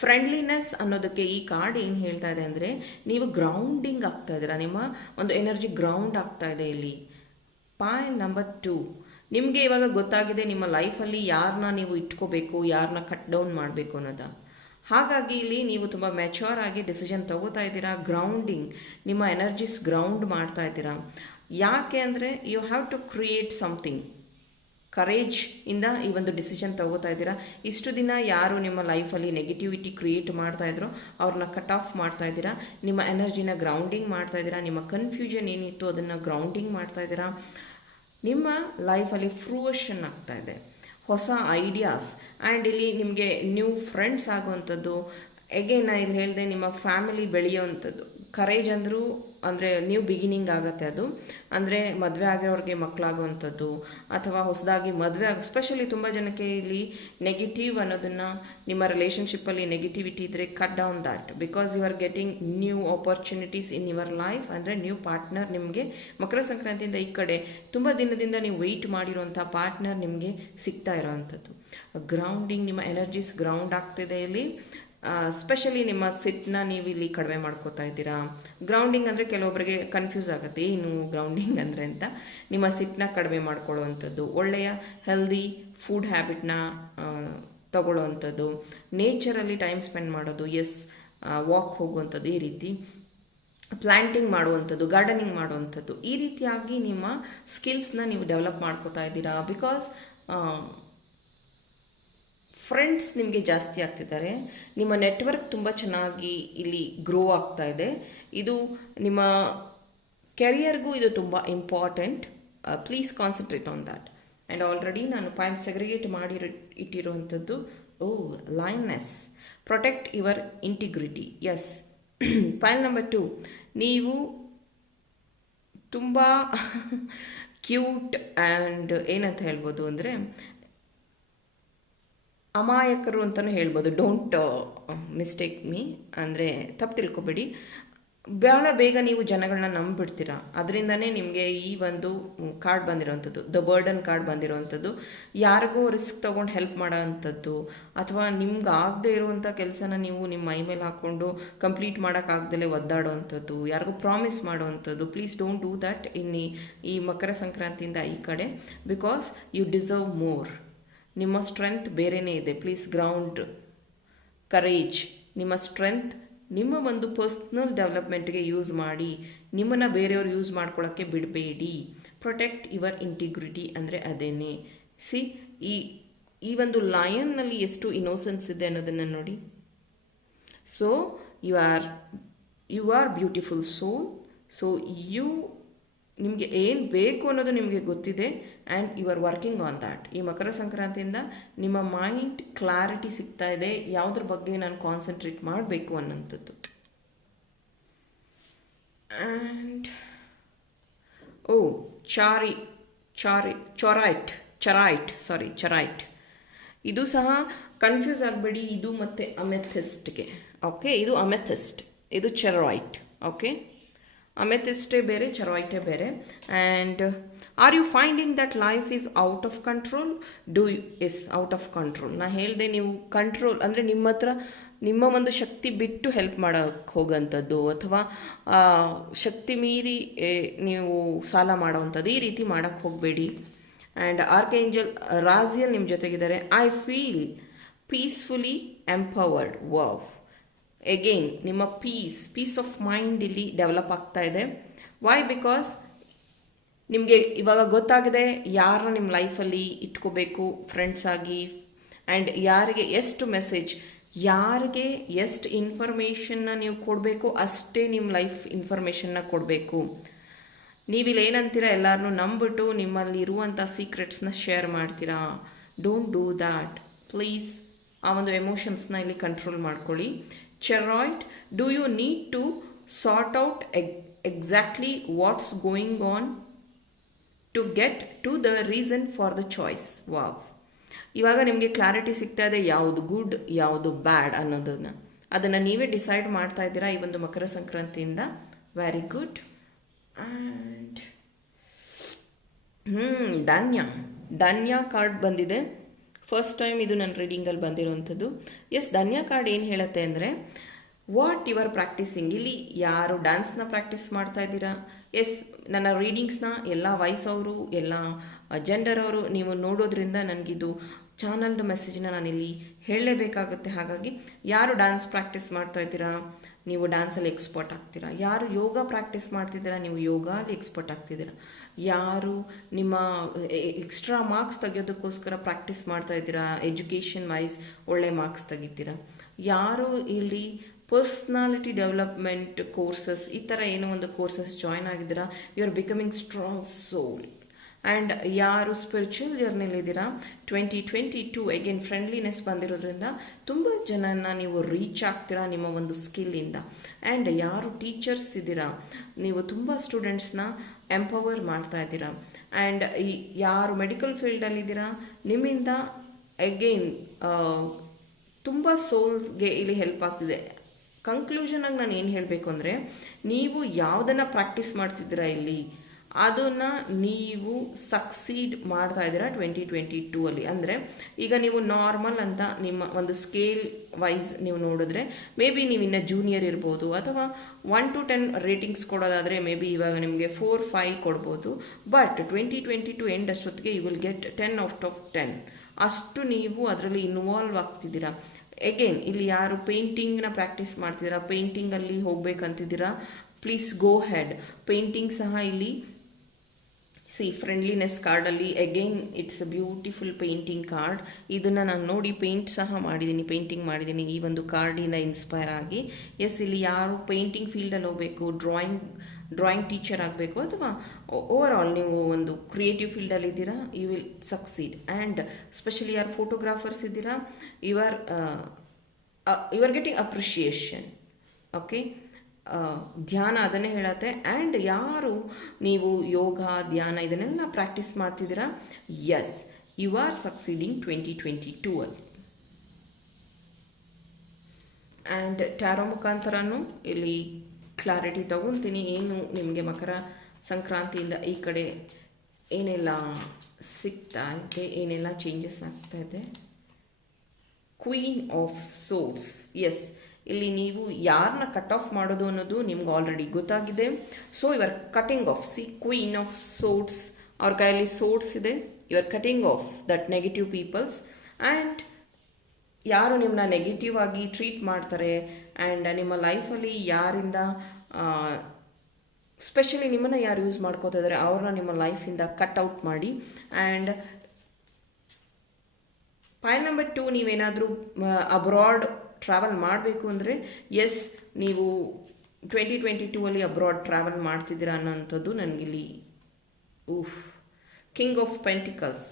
ಫ್ರೆಂಡ್ಲಿನೆಸ್ ಅನ್ನೋದಕ್ಕೆ ಈ ಕಾರ್ಡ್ ಏನು ಹೇಳ್ತಾ ಇದೆ ಅಂದರೆ ನೀವು ಗ್ರೌಂಡಿಂಗ್ ಆಗ್ತಾ ಇದ್ದೀರಾ, ನಿಮ್ಮ ಒಂದು ಎನರ್ಜಿ ಗ್ರೌಂಡ್ ಆಗ್ತಾ ಇದೆ ಇಲ್ಲಿ. ಪಾಯಿಂಟ್ ನಂಬರ್ 2, ನಿಮಗೆ ಇವಾಗ ಗೊತ್ತಾಗಿದೆ ನಿಮ್ಮ ಲೈಫಲ್ಲಿ ಯಾರನ್ನ ನೀವು ಇಟ್ಕೋಬೇಕು, ಯಾರನ್ನ ಕಟ್ ಡೌನ್ ಮಾಡಬೇಕು ಅನ್ನೋದು. ಹಾಗಾಗಿ ಇಲ್ಲಿ ನೀವು ತುಂಬ ಮ್ಯಾಚೂರ್ ಆಗಿ ಡಿಸಿಷನ್ ತಗೋತಾ ಇದ್ದೀರಾ. ಗ್ರೌಂಡಿಂಗ್, ನಿಮ್ಮ ಎನರ್ಜಿಸ್ ಗ್ರೌಂಡ್ ಮಾಡ್ತಾ ಇದ್ದೀರಾ. ಯಾಕೆ ಅಂದರೆ you have to create something. Courage ಇಂದ ಈ ಒಂದು ಡಿಸಿಷನ್ ತಗೋತಾ ಇದ್ದೀರಾ. ಇಷ್ಟು ದಿನ ಯಾರು ನಿಮ್ಮ ಲೈಫಲ್ಲಿ ನೆಗೆಟಿವಿಟಿ ಕ್ರಿಯೇಟ್ ಮಾಡ್ತಾ ಇದ್ರೋ ಅವ್ರನ್ನ ಕಟ್ ಆಫ್ ಮಾಡ್ತಾ ಇದ್ದೀರಾ. ನಿಮ್ಮ ಎನರ್ಜಿನ ಗ್ರೌಂಡಿಂಗ್ ಮಾಡ್ತಾ ಇದ್ದೀರಾ. ನಿಮ್ಮ ಕನ್ಫ್ಯೂಷನ್ ಏನಿತ್ತು ಅದನ್ನು ಗ್ರೌಂಡಿಂಗ್ ಮಾಡ್ತಾ ಇದ್ದೀರಾ. ನಿಮ್ಮ ಲೈಫಲ್ಲಿ ಫ್ರೂಷನ್ ಆಗ್ತಾ ಇದೆ, ಹೊಸ ಐಡಿಯಾಸ್. ಆ್ಯಂಡ್ ಇಲ್ಲಿ ನಿಮಗೆ ನ್ಯೂ ಫ್ರೆಂಡ್ಸ್ ಆಗುವಂಥದ್ದು. ಎಗೇನ್ ನಾ ಇಲ್ಲಿ ಹೇಳಿದೆ ನಿಮ್ಮ ಫ್ಯಾಮಿಲಿ ಬೆಳೆಯುವಂಥದ್ದು. ಕರೇಜ್ ಅಂದರೂ ಅಂದರೆ ನ್ಯೂ ಬಿಗಿನಿಂಗ್ ಆಗುತ್ತೆ. ಅದು ಅಂದರೆ ಮದುವೆ ಆಗಿರೋರಿಗೆ ಮಕ್ಕಳಾಗುವಂಥದ್ದು, ಅಥವಾ ಹೊಸದಾಗಿ ಮದುವೆ ಸ್ಪೆಷಲಿ ತುಂಬ ಜನಕ್ಕೆ ಇಲ್ಲಿ ನೆಗೆಟಿವ್ ಅನ್ನೋದನ್ನು, ನಿಮ್ಮ ರಿಲೇಷನ್ಶಿಪ್ಪಲ್ಲಿ ನೆಗೆಟಿವಿಟಿ ಇದ್ದರೆ cut down that because you are getting new opportunities in your life. ಅಂದರೆ ನ್ಯೂ ಪಾರ್ಟ್ನರ್ ನಿಮಗೆ ಮಕರ ಸಂಕ್ರಾಂತಿಯಿಂದ ಈ ಕಡೆ ತುಂಬ ದಿನದಿಂದ ನೀವು ವೆಯ್ಟ್ ಮಾಡಿರೋಂಥ ಪಾರ್ಟ್ನರ್ ನಿಮಗೆ ಸಿಗ್ತಾ ಇರೋವಂಥದ್ದು. ಗ್ರೌಂಡಿಂಗ್, ನಿಮ್ಮ ಎನರ್ಜೀಸ್ ಗ್ರೌಂಡ್ ಆಗ್ತಿದೆ ಇಲ್ಲಿ. ಸ್ಪೆಷಲಿ ನಿಮ್ಮ ಸಿಟ್ಟನ್ನ ನೀವು ಇಲ್ಲಿ ಕಡಿಮೆ ಮಾಡ್ಕೋತಾ ಇದ್ದೀರಾ. ಗ್ರೌಂಡಿಂಗ್ ಅಂದರೆ ಕೆಲವೊಬ್ಬರಿಗೆ ಕನ್ಫ್ಯೂಸ್ ಆಗುತ್ತೆ ಏನು ಗ್ರೌಂಡಿಂಗ್ ಅಂದರೆ ಅಂತ. ನಿಮ್ಮ ಸಿಟ್ಟನ್ನ ಕಡಿಮೆ ಮಾಡ್ಕೊಳ್ಳುವಂಥದ್ದು, ಒಳ್ಳೆಯ ಹೆಲ್ದಿ ಫುಡ್ ಹ್ಯಾಬಿಟ್ನ ತಗೊಳ್ಳೋವಂಥದ್ದು, ನೇಚರಲ್ಲಿ ಟೈಮ್ ಸ್ಪೆಂಡ್ ಮಾಡೋದು, ವಾಕ್ ಹೋಗುವಂಥದ್ದು, ಈ ರೀತಿ ಪ್ಲ್ಯಾಂಟಿಂಗ್ ಮಾಡುವಂಥದ್ದು, ಗಾರ್ಡನಿಂಗ್ ಮಾಡುವಂಥದ್ದು, ಈ ರೀತಿಯಾಗಿ ನಿಮ್ಮ ಸ್ಕಿಲ್ಸ್ನ ನೀವು ಡೆವಲಪ್ ಮಾಡ್ಕೋತಾ ಇದ್ದೀರಾ. ಬಿಕಾಸ್ ಫ್ರೆಂಡ್ಸ್ ನಿಮಗೆ ಜಾಸ್ತಿ ಆಗ್ತಿದ್ದಾರೆ. ನಿಮ್ಮ ನೆಟ್ವರ್ಕ್ ತುಂಬ ಚೆನ್ನಾಗಿ ಇಲ್ಲಿ ಗ್ರೋ ಆಗ್ತಾ ಇದೆ. ಇದು ನಿಮ್ಮ ಕೆರಿಯರ್ಗೂ ಇದು ತುಂಬ important. Please concentrate on that. And already ನಾನು ಫೈಲ್ ಸೆಗ್ರಿಗೇಟ್ ಮಾಡಿ ಇಟ್ಟಿರುವಂಥದ್ದು. ಲೈನ್ನೆಸ್, protect your integrity. Yes. File number 2, ನೀವು ತುಂಬ ಕ್ಯೂಟ್ ಆ್ಯಂಡ್ ಏನಂತ ಹೇಳ್ಬೋದು ಅಂದರೆ ಅಮಾಯಕರು ಅಂತಲೂ ಹೇಳ್ಬೋದು. ಡೋಂಟ್ ಮಿಸ್ಟೇಕ್ ಮೀ, ಅಂದರೆ ತಪ್ಪು ತಿಳ್ಕೊಬೇಡಿ. ಭಾಳ ಬೇಗ ನೀವು ಜನಗಳನ್ನ ನಂಬಿಬಿಡ್ತೀರಾ. ಅದರಿಂದನೇ ನಿಮಗೆ ಈ ಒಂದು ಕಾರ್ಡ್ ಬಂದಿರೋವಂಥದ್ದು, ದ ಬರ್ಡನ್ ಕಾರ್ಡ್ ಬಂದಿರೋವಂಥದ್ದು. ಯಾರಿಗೂ ರಿಸ್ಕ್ ತೊಗೊಂಡು ಹೆಲ್ಪ್ ಮಾಡೋ ಅಂಥದ್ದು, ಅಥವಾ ನಿಮ್ಗೆ ಆಗದೆ ಇರುವಂಥ ಕೆಲಸನ ನೀವು ನಿಮ್ಮ ಮೈ ಮೇಲೆ ಹಾಕ್ಕೊಂಡು ಕಂಪ್ಲೀಟ್ ಮಾಡೋಕ್ಕಾಗ್ದಲೇ ಒದ್ದಾಡೋ ಅಂಥದ್ದು, ಯಾರಿಗೂ ಪ್ರಾಮಿಸ್ ಮಾಡೋವಂಥದ್ದು. ಪ್ಲೀಸ್ ಡೋಂಟ್ ಡೂ ದ್ಯಾಟ್ ಈ ಮಕರ ಸಂಕ್ರಾಂತಿಯಿಂದ ಈ ಕಡೆ, ಬಿಕಾಸ್ ಯು ಡಿಸರ್ವ್ ಮೋರ್. ನಿಮ್ಮ ಸ್ಟ್ರೆಂತ್ ಬೇರೆಯೇ ಇದೆ. Please ground, courage. ನಿಮ್ಮ ಸ್ಟ್ರೆಂತ್ ನಿಮ್ಮ ಒಂದು ಪರ್ಸ್ನಲ್ ಡೆವಲಪ್ಮೆಂಟ್ಗೆ ಯೂಸ್ ಮಾಡಿ, ನಿಮ್ಮನ್ನು ಬೇರೆಯವ್ರು ಯೂಸ್ ಮಾಡ್ಕೊಳ್ಳೋಕ್ಕೆ ಬಿಡಬೇಡಿ. ಪ್ರೊಟೆಕ್ಟ್ ಯುವರ್ ಇಂಟಿಗ್ರಿಟಿ ಅಂದರೆ ಅದೇನೇ. ಸಿ, ಈ ಒಂದು ಲಯನ್ನಲ್ಲಿ ಎಷ್ಟು ಇನ್ನೋಸೆನ್ಸ್ ಇದೆ ಅನ್ನೋದನ್ನು ನೋಡಿ. So you are beautiful soul. So ನಿಮಗೆ ಏನು ಬೇಕು ಅನ್ನೋದು ನಿಮಗೆ ಗೊತ್ತಿದೆ, and you are working on that. ಈ ಮಕರ ಸಂಕ್ರಾಂತಿಯಿಂದ ನಿಮ್ಮ ಮೈಂಡ್ ಕ್ಲಾರಿಟಿ ಸಿಗ್ತಾ ಇದೆ, ಯಾವುದ್ರ ಬಗ್ಗೆ ನಾನು ಕಾನ್ಸಂಟ್ರೇಟ್ ಮಾಡಬೇಕು ಅನ್ನೋಂಥದ್ದು. ಆ್ಯಂಡ್ ಚೊರೈಟ್. ಇದು ಸಹ ಕನ್ಫ್ಯೂಸ್ ಆಗಬೇಡಿ, ಇದು ಮತ್ತು ಅಮೆಥಿಸ್ಟ್ಗೆ. ಓಕೆ, ಇದು ಅಮೆಥಿಸ್ಟ್, ಇದು ಚೆರೈಟ್. ಓಕೆ, ಅಮೆಥಿಸ್ಟೇ ಬೇರೆ, ಚೆರೈಟೇ ಬೇರೆ. And are you finding that life is out of control? Out of control. ನಾ ಹೇಳಿದೆ, ನೀವು ಕಂಟ್ರೋಲ್ ಅಂದರೆ ನಿಮ್ಮ ಒಂದು ಶಕ್ತಿ ಬಿಟ್ಟು ಹೆಲ್ಪ್ ಮಾಡೋಕ್ಕೆ ಹೋಗೋಂಥದ್ದು, ಅಥವಾ ಶಕ್ತಿ ಮೀರಿ ನೀವು ಸಾಲ ಮಾಡೋವಂಥದ್ದು, ಈ ರೀತಿ ಮಾಡೋಕ್ಕೆ ಹೋಗಬೇಡಿ. ಆ್ಯಂಡ್ ಆರ್ಕೇಂಜಲ್ ರಾಜಿಯಲ್ ನಿಮ್ಮ ಜೊತೆಗಿದ್ದಾರೆ. I feel peacefully empowered. Wow. Again ನಿಮ್ಮ ಪೀಸ್ ಆಫ್ ಮೈಂಡ್ ಇಲ್ಲಿ ಡೆವಲಪ್ ಆಗ್ತಾ ಇದೆ. ವೈ? ಬಿಕಾಸ್ ನಿಮಗೆ ಇವಾಗ ಗೊತ್ತಾಗಿದೆ ಯಾರನ್ನ ನಿಮ್ಮ ಲೈಫಲ್ಲಿ ಇಟ್ಕೋಬೇಕು ಫ್ರೆಂಡ್ಸ್ ಆಗಿ, ಆ್ಯಂಡ್ ಯಾರಿಗೆ ಎಷ್ಟು ಮೆಸೇಜ್, ಯಾರಿಗೆ ಎಷ್ಟು ಇನ್ಫಾರ್ಮೇಷನ್ನ ನೀವು ಕೊಡಬೇಕು ಅಷ್ಟೇ ನಿಮ್ಮ ಲೈಫ್ ಇನ್ಫಾರ್ಮೇಷನ್ನ ಕೊಡಬೇಕು. ನೀವಿಲ್ಲಿ ಏನಂತೀರ, ಎಲ್ಲರನ್ನೂ ನಂಬಿಬಿಟ್ಟು ನಿಮ್ಮಲ್ಲಿ ಇರುವಂಥ ಸೀಕ್ರೆಟ್ಸ್ನ ಶೇರ್ ಮಾಡ್ತೀರಾ. Don't do that please. ಆ ಒಂದು ಎಮೋಷನ್ಸ್ನ ಇಲ್ಲಿ ಕಂಟ್ರೋಲ್ ಮಾಡ್ಕೊಳ್ಳಿ. Chariot, do you need to sort out exactly what's going on to get to the reason for the choice? Wow. ಇವಾಗ ನಿಮಗೆ ಕ್ಲಾರಿಟಿ ಸಿಗ್ತಾ ಇದೆ, ಯಾವುದು ಗುಡ್ ಯಾವುದು ಬ್ಯಾಡ್ ಅನ್ನೋದನ್ನು. ಅದನ್ನು ನೀವೇ ಡಿಸೈಡ್ ಮಾಡ್ತಾ ಇದ್ದೀರಾ ಈ ಒಂದು ಮಕರ ಸಂಕ್ರಾಂತಿಯಿಂದ. Very good. ಆ್ಯಂಡ್ ಧನ್ಯ ಕಾರ್ಡ್ ಬಂದಿದೆ. ಫಸ್ಟ್ ಟೈಮ್ ಇದು ನನ್ನ ರೀಡಿಂಗಲ್ಲಿ ಬಂದಿರೋವಂಥದ್ದು. ಎಸ್, ಧನ್ಯ ಕಾರ್ಡ್ ಏನು ಹೇಳುತ್ತೆ ಅಂದರೆ, ವಾಟ್ ಯು ಆರ್ ಪ್ರಾಕ್ಟೀಸಿಂಗ್. ಇಲ್ಲಿ ಯಾರು ಡ್ಯಾನ್ಸ್ನ ಪ್ರಾಕ್ಟೀಸ್ ಮಾಡ್ತಾ ಇದ್ದೀರಾ? ಎಸ್, ನನ್ನ ರೀಡಿಂಗ್ಸ್ನ ಎಲ್ಲ ವಯಸ್ಸವರು, ಎಲ್ಲ ಜೆಂಡರ್ ಅವರು ನೀವು ನೋಡೋದ್ರಿಂದ ನನಗಿದು ಚಾನಲ್ನ ಮೆಸೇಜ್ನ ನಾನಿಲ್ಲಿ ಹೇಳಲೇಬೇಕಾಗುತ್ತೆ. ಹಾಗಾಗಿ ಯಾರು ಡ್ಯಾನ್ಸ್ ಪ್ರಾಕ್ಟೀಸ್ ಮಾಡ್ತಾ ಇದ್ದೀರಾ, ನೀವು ಡ್ಯಾನ್ಸಲ್ಲಿ ಎಕ್ಸ್ಪರ್ಟ್ ಆಗ್ತೀರಾ. ಯಾರು ಯೋಗ ಪ್ರಾಕ್ಟೀಸ್ ಮಾಡ್ತಿದ್ದೀರಾ, ನೀವು ಯೋಗಲ್ಲಿ ಎಕ್ಸ್ಪರ್ಟ್ ಆಗ್ತಿದ್ದೀರಾ. ಯಾರು ನಿಮ್ಮ ಎಕ್ಸ್ಟ್ರಾ ಮಾರ್ಕ್ಸ್ ತೆಗೆಯೋದಕ್ಕೋಸ್ಕರ ಪ್ರಾಕ್ಟೀಸ್ ಮಾಡ್ತಾ ಇದ್ದೀರಾ, ಎಜುಕೇಷನ್ ವೈಸ್ ಒಳ್ಳೆ ಮಾರ್ಕ್ಸ್ ತೆಗಿತೀರಾ. ಯಾರು ಇಲ್ಲಿ ಪರ್ಸ್ನಾಲಿಟಿ ಡೆವಲಪ್ಮೆಂಟ್ ಕೋರ್ಸಸ್, ಈ ಥರ ಏನೋ ಒಂದು ಕೋರ್ಸಸ್ ಜಾಯ್ನ್ ಆಗಿದ್ದೀರಾ, you are becoming strong soul. And ಯಾರು ಸ್ಪಿರಿಚುವಲ್ ಜರ್ನಿಲಿದ್ದೀರಾ, 2022 ಅಗೇನ್ ಫ್ರೆಂಡ್ಲಿನೆಸ್ ಬಂದಿರೋದ್ರಿಂದ ತುಂಬ ಜನನ ನೀವು ರೀಚ್ ಆಗ್ತೀರಾ ನಿಮ್ಮ ಒಂದು ಸ್ಕಿಲ್ಲಿಂದ. ಆ್ಯಂಡ್ ಯಾರು ಟೀಚರ್ಸ್ ಇದ್ದೀರಾ, ನೀವು ತುಂಬ ಸ್ಟೂಡೆಂಟ್ಸ್ನ ಎಂಪವರ್ ಮಾಡ್ತಾ ಇದ್ದೀರಾ. ಆ್ಯಂಡ್ ಯಾರು ಮೆಡಿಕಲ್ ಫೀಲ್ಡಲ್ಲಿದ್ದೀರಾ, ನಿಮ್ಮಿಂದ ಅಗೇನ್ ತುಂಬ ಸೋಲ್ಸ್ಗೆ ಇಲ್ಲಿ ಹೆಲ್ಪ್ ಆಗ್ತಿದೆ. ಕನ್ಕ್ಲೂಷನಾಗಿ ನಾನು ಏನು ಹೇಳಬೇಕು ಅಂದರೆ, ನೀವು ಯಾವುದನ್ನು ಪ್ರಾಕ್ಟೀಸ್ ಮಾಡ್ತಿದ್ದೀರಾ ಇಲ್ಲಿ, ಅದನ್ನು ನೀವು ಸಕ್ಸೀಡ್ ಮಾಡ್ತಾ ಇದ್ದೀರಾ 2022 ಅಲ್ಲಿ. ಅಂದರೆ ಈಗ ನೀವು ನಾರ್ಮಲ್ ಅಂತ ನಿಮ್ಮ ಒಂದು ಸ್ಕೇಲ್ ವೈಸ್ ನೀವು ನೋಡಿದ್ರೆ ಮೇ ಬಿ ನೀವು ಇನ್ನು ಜೂನಿಯರ್ ಇರ್ಬೋದು, ಅಥವಾ 1 to 10 ರೇಟಿಂಗ್ಸ್ ಕೊಡೋದಾದರೆ ಮೇ ಬಿ ಇವಾಗ ನಿಮಗೆ 4-5 ಕೊಡ್ಬೋದು. ಬಟ್ 2022 ಎಂಡ್ ಅಷ್ಟೊತ್ತಿಗೆ you will get 10 out of 10. ಅಷ್ಟು ನೀವು ಅದರಲ್ಲಿ ಇನ್ವಾಲ್ವ್ ಆಗ್ತಿದ್ದೀರಾ. ಎಗೇನ್ ಇಲ್ಲಿ ಯಾರು ಪೇಂಟಿಂಗ್ನ ಪ್ರಾಕ್ಟೀಸ್ ಮಾಡ್ತಿದ್ದೀರಾ, ಪೇಂಟಿಂಗಲ್ಲಿ ಹೋಗ್ಬೇಕಂತಿದ್ದೀರಾ, ಪ್ಲೀಸ್ ಗೋ ಹೆಡ್. ಪೇಂಟಿಂಗ್ ಸಹ ಇಲ್ಲಿ ಸಿ ಫ್ರೆಂಡ್ಲಿನೆಸ್ ಕಾರ್ಡಲ್ಲಿ again it's a beautiful painting card. ಇದನ್ನು ನಾನು ನೋಡಿ ಪೇಂಟಿಂಗ್ ಮಾಡಿದ್ದೀನಿ ಈ ಒಂದು ಕಾರ್ಡಿಂದ ಇನ್ಸ್ಪೈರ್ ಆಗಿ. ಎಸ್, ಇಲ್ಲಿ ಯಾರು ಪೇಂಟಿಂಗ್ ಫೀಲ್ಡಲ್ಲಿ ಹೋಗಬೇಕು, ಡ್ರಾಯಿಂಗ್ ಟೀಚರ್ ಆಗಬೇಕು, ಅಥವಾ ಓವರ್ ಆಲ್ ನೀವು ಒಂದು ಕ್ರಿಯೇಟಿವ್ ಫೀಲ್ಡಲ್ಲಿ ಇದ್ದೀರಾ, you will succeed. And specially ಯಾರು ಫೋಟೋಗ್ರಾಫರ್ಸ್ ಇದ್ದೀರಾ, you are getting appreciation. Okay, ಧ್ಯಾನ ಅದನ್ನೇ ಹೇಳತ್ತೆ. ಆ್ಯಂಡ್ ಯಾರು ನೀವು ಯೋಗ, ಧ್ಯಾನ ಇದನ್ನೆಲ್ಲ ಪ್ರಾಕ್ಟೀಸ್ ಮಾಡ್ತಿದ್ದೀರಾ, ಎಸ್, ಯು ಆರ್ ಸಕ್ಸೀಡಿಂಗ್ 2022 ಅಲ್ಲಿ. ಆ್ಯಂಡ್ ಟ್ಯಾರೋ ಮುಖಾಂತರನೂ ಇಲ್ಲಿ ಕ್ಲಾರಿಟಿ ತಗೊತೀನಿ, ಏನು ನಿಮಗೆ ಮಕರ ಸಂಕ್ರಾಂತಿಯಿಂದ ಈ ಕಡೆ ಏನೆಲ್ಲ ಸಿಗ್ತಾ ಇದೆ, ಏನೆಲ್ಲ ಚೇಂಜಸ್ ಆಗ್ತಾ ಇದೆ. ಕ್ವೀನ್ ಆಫ್ ಸೋರ್ಡ್ಸ್, ಎಸ್, ಇಲ್ಲಿ ನೀವು ಯಾರನ್ನ ಕಟ್ ಆಫ್ ಮಾಡೋದು ಅನ್ನೋದು ನಿಮ್ಗೆ ಆಲ್ರೆಡಿ ಗೊತ್ತಾಗಿದೆ. ಸೊ ಇವರ್ cutting off, see queen of swords, ಅವ್ರ ಕೈಯಲ್ಲಿ ಸೋರ್ಡ್ಸ್ ಇದೆ, ಇವರ್ cutting off that negative peoples. And ಯಾರು ನಿಮ್ಮನ್ನ ನೆಗೆಟಿವ್ ಆಗಿ ಟ್ರೀಟ್ ಮಾಡ್ತಾರೆ ಆ್ಯಂಡ್ ನಿಮ್ಮ ಲೈಫಲ್ಲಿ ಯಾರಿಂದ ಸ್ಪೆಷಲಿ ನಿಮ್ಮನ್ನು ಯಾರು ಯೂಸ್ ಮಾಡ್ಕೋತಾ ಇದ್ದಾರೆ ಅವ್ರನ್ನ ನಿಮ್ಮ ಲೈಫಿಂದ ಕಟ್ ಔಟ್ ಮಾಡಿ. ಆ್ಯಂಡ್ ಪಾಯಿಂಟ್ ನಂಬರ್ 2, ನೀವೇನಾದರೂ ಅಬ್ರಾಡ್ ಟ್ರಾವೆಲ್ ಮಾಡಬೇಕು ಅಂದರೆ, ಎಸ್, ನೀವು 2022 ಅಲ್ಲಿ ಅಬ್ರಾಡ್ ಟ್ರಾವೆಲ್ ಮಾಡ್ತಿದ್ದೀರಾ ಅನ್ನೋಂಥದ್ದು ನನಗಿಲ್ಲಿ king of pentacles.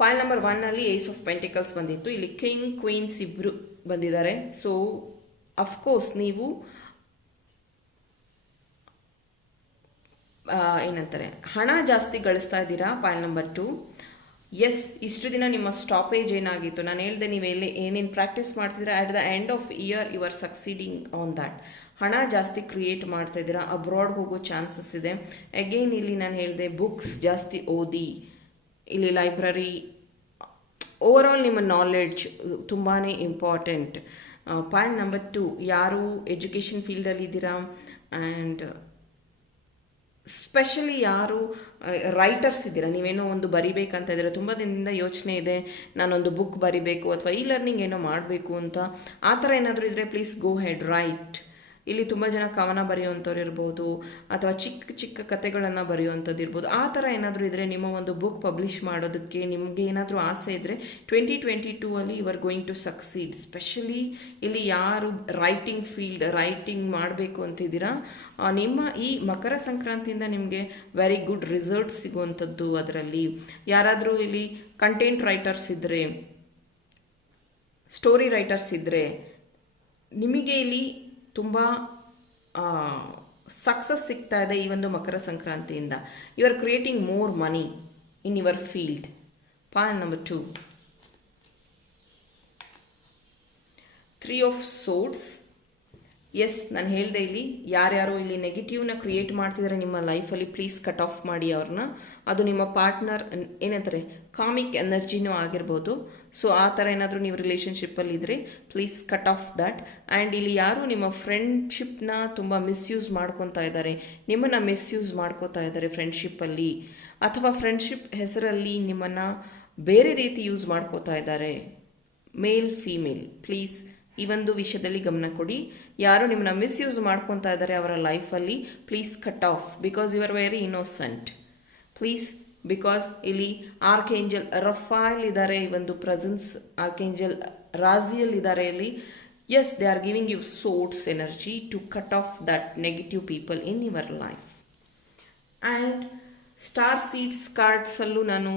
Point number 1 ಅಲ್ಲಿ ಏಸ್ ಆಫ್ ಪೆಂಟಿಕಲ್ಸ್ ಬಂದಿತ್ತು, ಇಲ್ಲಿ ಕಿಂಗ್, ಕ್ವೀನ್ಸ್ ಇಬ್ಬರು ಬಂದಿದ್ದಾರೆ. ಸೊ ಅಫ್ಕೋರ್ಸ್ ನೀವು ಏನಂತಾರೆ, ಹಣ ಜಾಸ್ತಿ ಗಳಿಸ್ತಾ ಇದ್ದೀರಾ. ಪಾಯಿಂಟ್ ನಂಬರ್ 2, ಎಸ್, ಇಷ್ಟು ದಿನ ನಿಮ್ಮ ಸ್ಟಾಪೇಜ್ ಏನಾಗಿತ್ತು, ನಾನು ಹೇಳಿದೆ ನೀವೆಲ್ಲಿ ಏನೇನು ಪ್ರಾಕ್ಟೀಸ್ ಮಾಡ್ತಿದ್ದೀರಾ, at the end of year you are succeeding on that. ಹಣ ಜಾಸ್ತಿ ಕ್ರಿಯೇಟ್ ಮಾಡ್ತಾ ಇದ್ದೀರಾ, ಅಬ್ರಾಡ್ ಹೋಗೋ ಚಾನ್ಸಸ್ ಇದೆ. ಅಗೇನ್ ಇಲ್ಲಿ ನಾನು ಹೇಳಿದೆ ಬುಕ್ಸ್ ಜಾಸ್ತಿ ಓದಿ, ಇಲ್ಲಿ ಲೈಬ್ರರಿ, ಓವರ್ ಆಲ್ ನಿಮ್ಮ ನಾಲೆಡ್ಜ್ ತುಂಬಾ ಇಂಪಾರ್ಟೆಂಟ್. ಪಾಯಿಂಟ್ ನಂಬರ್ 2, ಯಾರು ಎಜುಕೇಷನ್ ಫೀಲ್ಡಲ್ಲಿ ಇದ್ದೀರಾ ಆ್ಯಂಡ್ ಸ್ಪೆಷಲಿ ಯಾರು ರೈಟರ್ಸ್ ಇದ್ದೀರಾ, ನೀವೇನೋ ಒಂದು ಬರಿಬೇಕಂತ ಇದ್ದೀರಾ, ತುಂಬ ದಿನದಿಂದ ಯೋಚನೆ ಇದೆ ನಾನೊಂದು ಬುಕ್ ಬರಿಬೇಕು ಅಥವಾ ಈ ಲರ್ನಿಂಗ್ ಏನೋ ಮಾಡಬೇಕು ಅಂತ, ಆ ಥರ ಏನಾದರೂ ಇದ್ದರೆ ಪ್ಲೀಸ್ ಗೋ ಹೆಡ್ ರೈಟ್. ಇಲ್ಲಿ ತುಂಬ ಜನ ಕವನ ಬರೆಯುವಂಥವ್ರು ಇರ್ಬೋದು ಅಥವಾ ಚಿಕ್ಕ ಚಿಕ್ಕ ಕತೆಗಳನ್ನು ಬರೆಯುವಂಥದ್ದು ಇರ್ಬೋದು. ಆ ಥರ ಏನಾದರೂ ಇದ್ದರೆ ನಿಮ್ಮ ಒಂದು ಬುಕ್ ಪಬ್ಲಿಷ್ ಮಾಡೋದಕ್ಕೆ ನಿಮಗೆ ಏನಾದರೂ ಆಸೆ ಇದ್ದರೆ 2022 ಅಲ್ಲಿ you are going to succeed. Specially ಇಲ್ಲಿ ಯಾರು ರೈಟಿಂಗ್ ಮಾಡಬೇಕು ಅಂತಿದ್ದೀರಾ, ನಿಮ್ಮ ಈ ಮಕರ ಸಂಕ್ರಾಂತಿಯಿಂದ ನಿಮಗೆ ವೆರಿ ಗುಡ್ ರಿಸಲ್ಟ್ ಸಿಗುವಂಥದ್ದು. ಅದರಲ್ಲಿ ಯಾರಾದರೂ ಇಲ್ಲಿ ಕಂಟೆಂಟ್ ರೈಟರ್ಸ್ ಇದ್ದರೆ, ಸ್ಟೋರಿ ರೈಟರ್ಸ್ ಇದ್ದರೆ, ನಿಮಗೆ ಇಲ್ಲಿ ತುಂಬ ಸಕ್ಸಸ್ ಸಿಗ್ತಾ ಇದೆ ಈ ಒಂದು ಮಕರ ಸಂಕ್ರಾಂತಿಯಿಂದ. You are creating more money in your field. Point number 2, 3 of swords. Yes, ನಾನು ಹೇಳಿದೆ ಇಲ್ಲಿ ಯಾರ್ಯಾರು ಇಲ್ಲಿ ನೆಗೆಟಿವ್ನ ಕ್ರಿಯೇಟ್ ಮಾಡ್ತಿದ್ದಾರೆ ನಿಮ್ಮ ಲೈಫಲ್ಲಿ, ಪ್ಲೀಸ್ ಕಟ್ ಆಫ್ ಮಾಡಿ ಅವ್ರನ್ನ. ಅದು ನಿಮ್ಮ ಪಾರ್ಟ್ನರ್ ಏನಂತಾರೆ, ಕಾಮಿಕ್ ಎನರ್ಜಿನೂ ಆಗಿರ್ಬೋದು. ಸೊ ಆ ಥರ ಏನಾದರೂ ನೀವು ರಿಲೇಷನ್ಶಿಪ್ಪಲ್ಲಿ ಇದ್ದರೆ please cut of that. And ಇಲ್ಲಿ ಯಾರು ನಿಮ್ಮ ಫ್ರೆಂಡ್ಶಿಪ್ನ ತುಂಬ ಮಿಸ್ಯೂಸ್ ಮಾಡ್ಕೊತಾ ಇದ್ದಾರೆ, ನಿಮ್ಮನ್ನು ಮಿಸ್ಯೂಸ್ ಮಾಡ್ಕೋತಾ ಇದ್ದಾರೆ ಫ್ರೆಂಡ್ಶಿಪ್ಪಲ್ಲಿ, ಅಥವಾ ಫ್ರೆಂಡ್ಶಿಪ್ ಹೆಸರಲ್ಲಿ ನಿಮ್ಮನ್ನು ಬೇರೆ ರೀತಿ ಯೂಸ್ ಮಾಡ್ಕೋತಾ ಇದ್ದಾರೆ, ಮೇಲ್ ಫೀಮೇಲ್, ಪ್ಲೀಸ್ ಈ ಒಂದು ವಿಷಯದಲ್ಲಿ ಗಮನ ಕೊಡಿ. ಯಾರು ನಿಮ್ಮನ್ನ ಮಿಸ್ಯೂಸ್ ಮಾಡ್ಕೊತಾ ಇದ್ದಾರೆ ಅವರ ಲೈಫಲ್ಲಿ, please cut off, because you are very innocent. Please, because ಇಲ್ಲಿ ಆರ್ಕೇಂಜಲ್ ರಫಾಯಲ್ ಇದ್ದಾರೆ, ಈ ಒಂದು ಪ್ರೆಸೆನ್ಸ್ ಆರ್ಕೇಂಜಲ್ ರಾಜಿಯಲ್ ಇದ್ದಾರೆ ಇಲ್ಲಿ. Yes, they are giving you swords energy to cut off that negative people in your life. And star seeds ಕಾರ್ಡ್ಸಲ್ಲೂ ನಾನು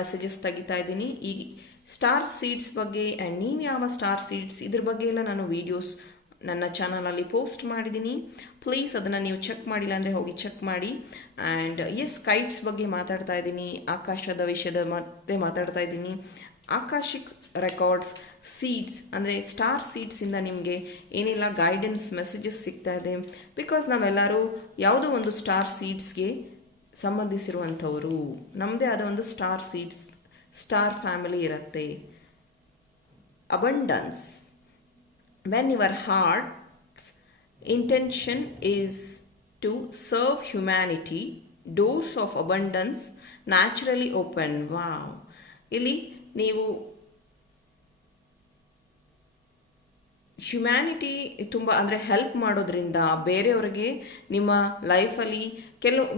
messages ತೆಗಿತಾ ಇದ್ದೀನಿ. ಈ ಸ್ಟಾರ್ ಸೀಡ್ಸ್ ಬಗ್ಗೆ ಆ್ಯಂಡ್ ನೀವು ಯಾವ ಸ್ಟಾರ್ ಸೀಡ್ಸ್ ಇದ್ರ ಬಗ್ಗೆ ಎಲ್ಲ ನಾನು ವೀಡಿಯೋಸ್ ನನ್ನ ಚಾನಲಲ್ಲಿ ಪೋಸ್ಟ್ ಮಾಡಿದ್ದೀನಿ. ಪ್ಲೀಸ್ ಅದನ್ನು ನೀವು ಚೆಕ್ ಮಾಡಿಲ್ಲ ಅಂದರೆ ಹೋಗಿ ಚೆಕ್ ಮಾಡಿ. ಆ್ಯಂಡ್ ಎಸ್, ಕೈಟ್ಸ್ ಬಗ್ಗೆ ಮಾತಾಡ್ತಾ ಇದ್ದೀನಿ, ಆಕಾಶದ ವಿಷಯದ ಮತ್ತೆ ಮಾತಾಡ್ತಾ ಇದ್ದೀನಿ. ಆಕಾಶಿಕ್ ರೆಕಾರ್ಡ್ಸ್ ಸೀಡ್ಸ್ ಅಂದರೆ ಸ್ಟಾರ್ ಸೀಡ್ಸಿಂದ ನಿಮಗೆ ಏನೆಲ್ಲ ಗೈಡೆನ್ಸ್ ಮೆಸೇಜಸ್ ಸಿಗ್ತಾ ಇದೆ, ಬಿಕಾಸ್ ನಾವೆಲ್ಲರೂ ಯಾವುದೋ ಒಂದು ಸ್ಟಾರ್ ಸೀಡ್ಸ್ಗೆ ಸಂಬಂಧಿಸಿರುವಂಥವರು, ನಮ್ಮದೇ ಆದ ಒಂದು ಸ್ಟಾರ್ ಸೀಡ್ಸ್, ಸ್ಟಾರ್ ಫ್ಯಾಮಿಲಿ ಇರುತ್ತೆ. Abundance, when your heart's intention is to serve humanity, doors of abundance naturally open. Wow, ಇಲ್ಲಿ ನೀವು ಹ್ಯುಮ್ಯಾನಿಟಿ ತುಂಬ ಅಂದರೆ ಹೆಲ್ಪ್ ಮಾಡೋದ್ರಿಂದ ಬೇರೆಯವರಿಗೆ ನಿಮ್ಮ ಲೈಫಲ್ಲಿ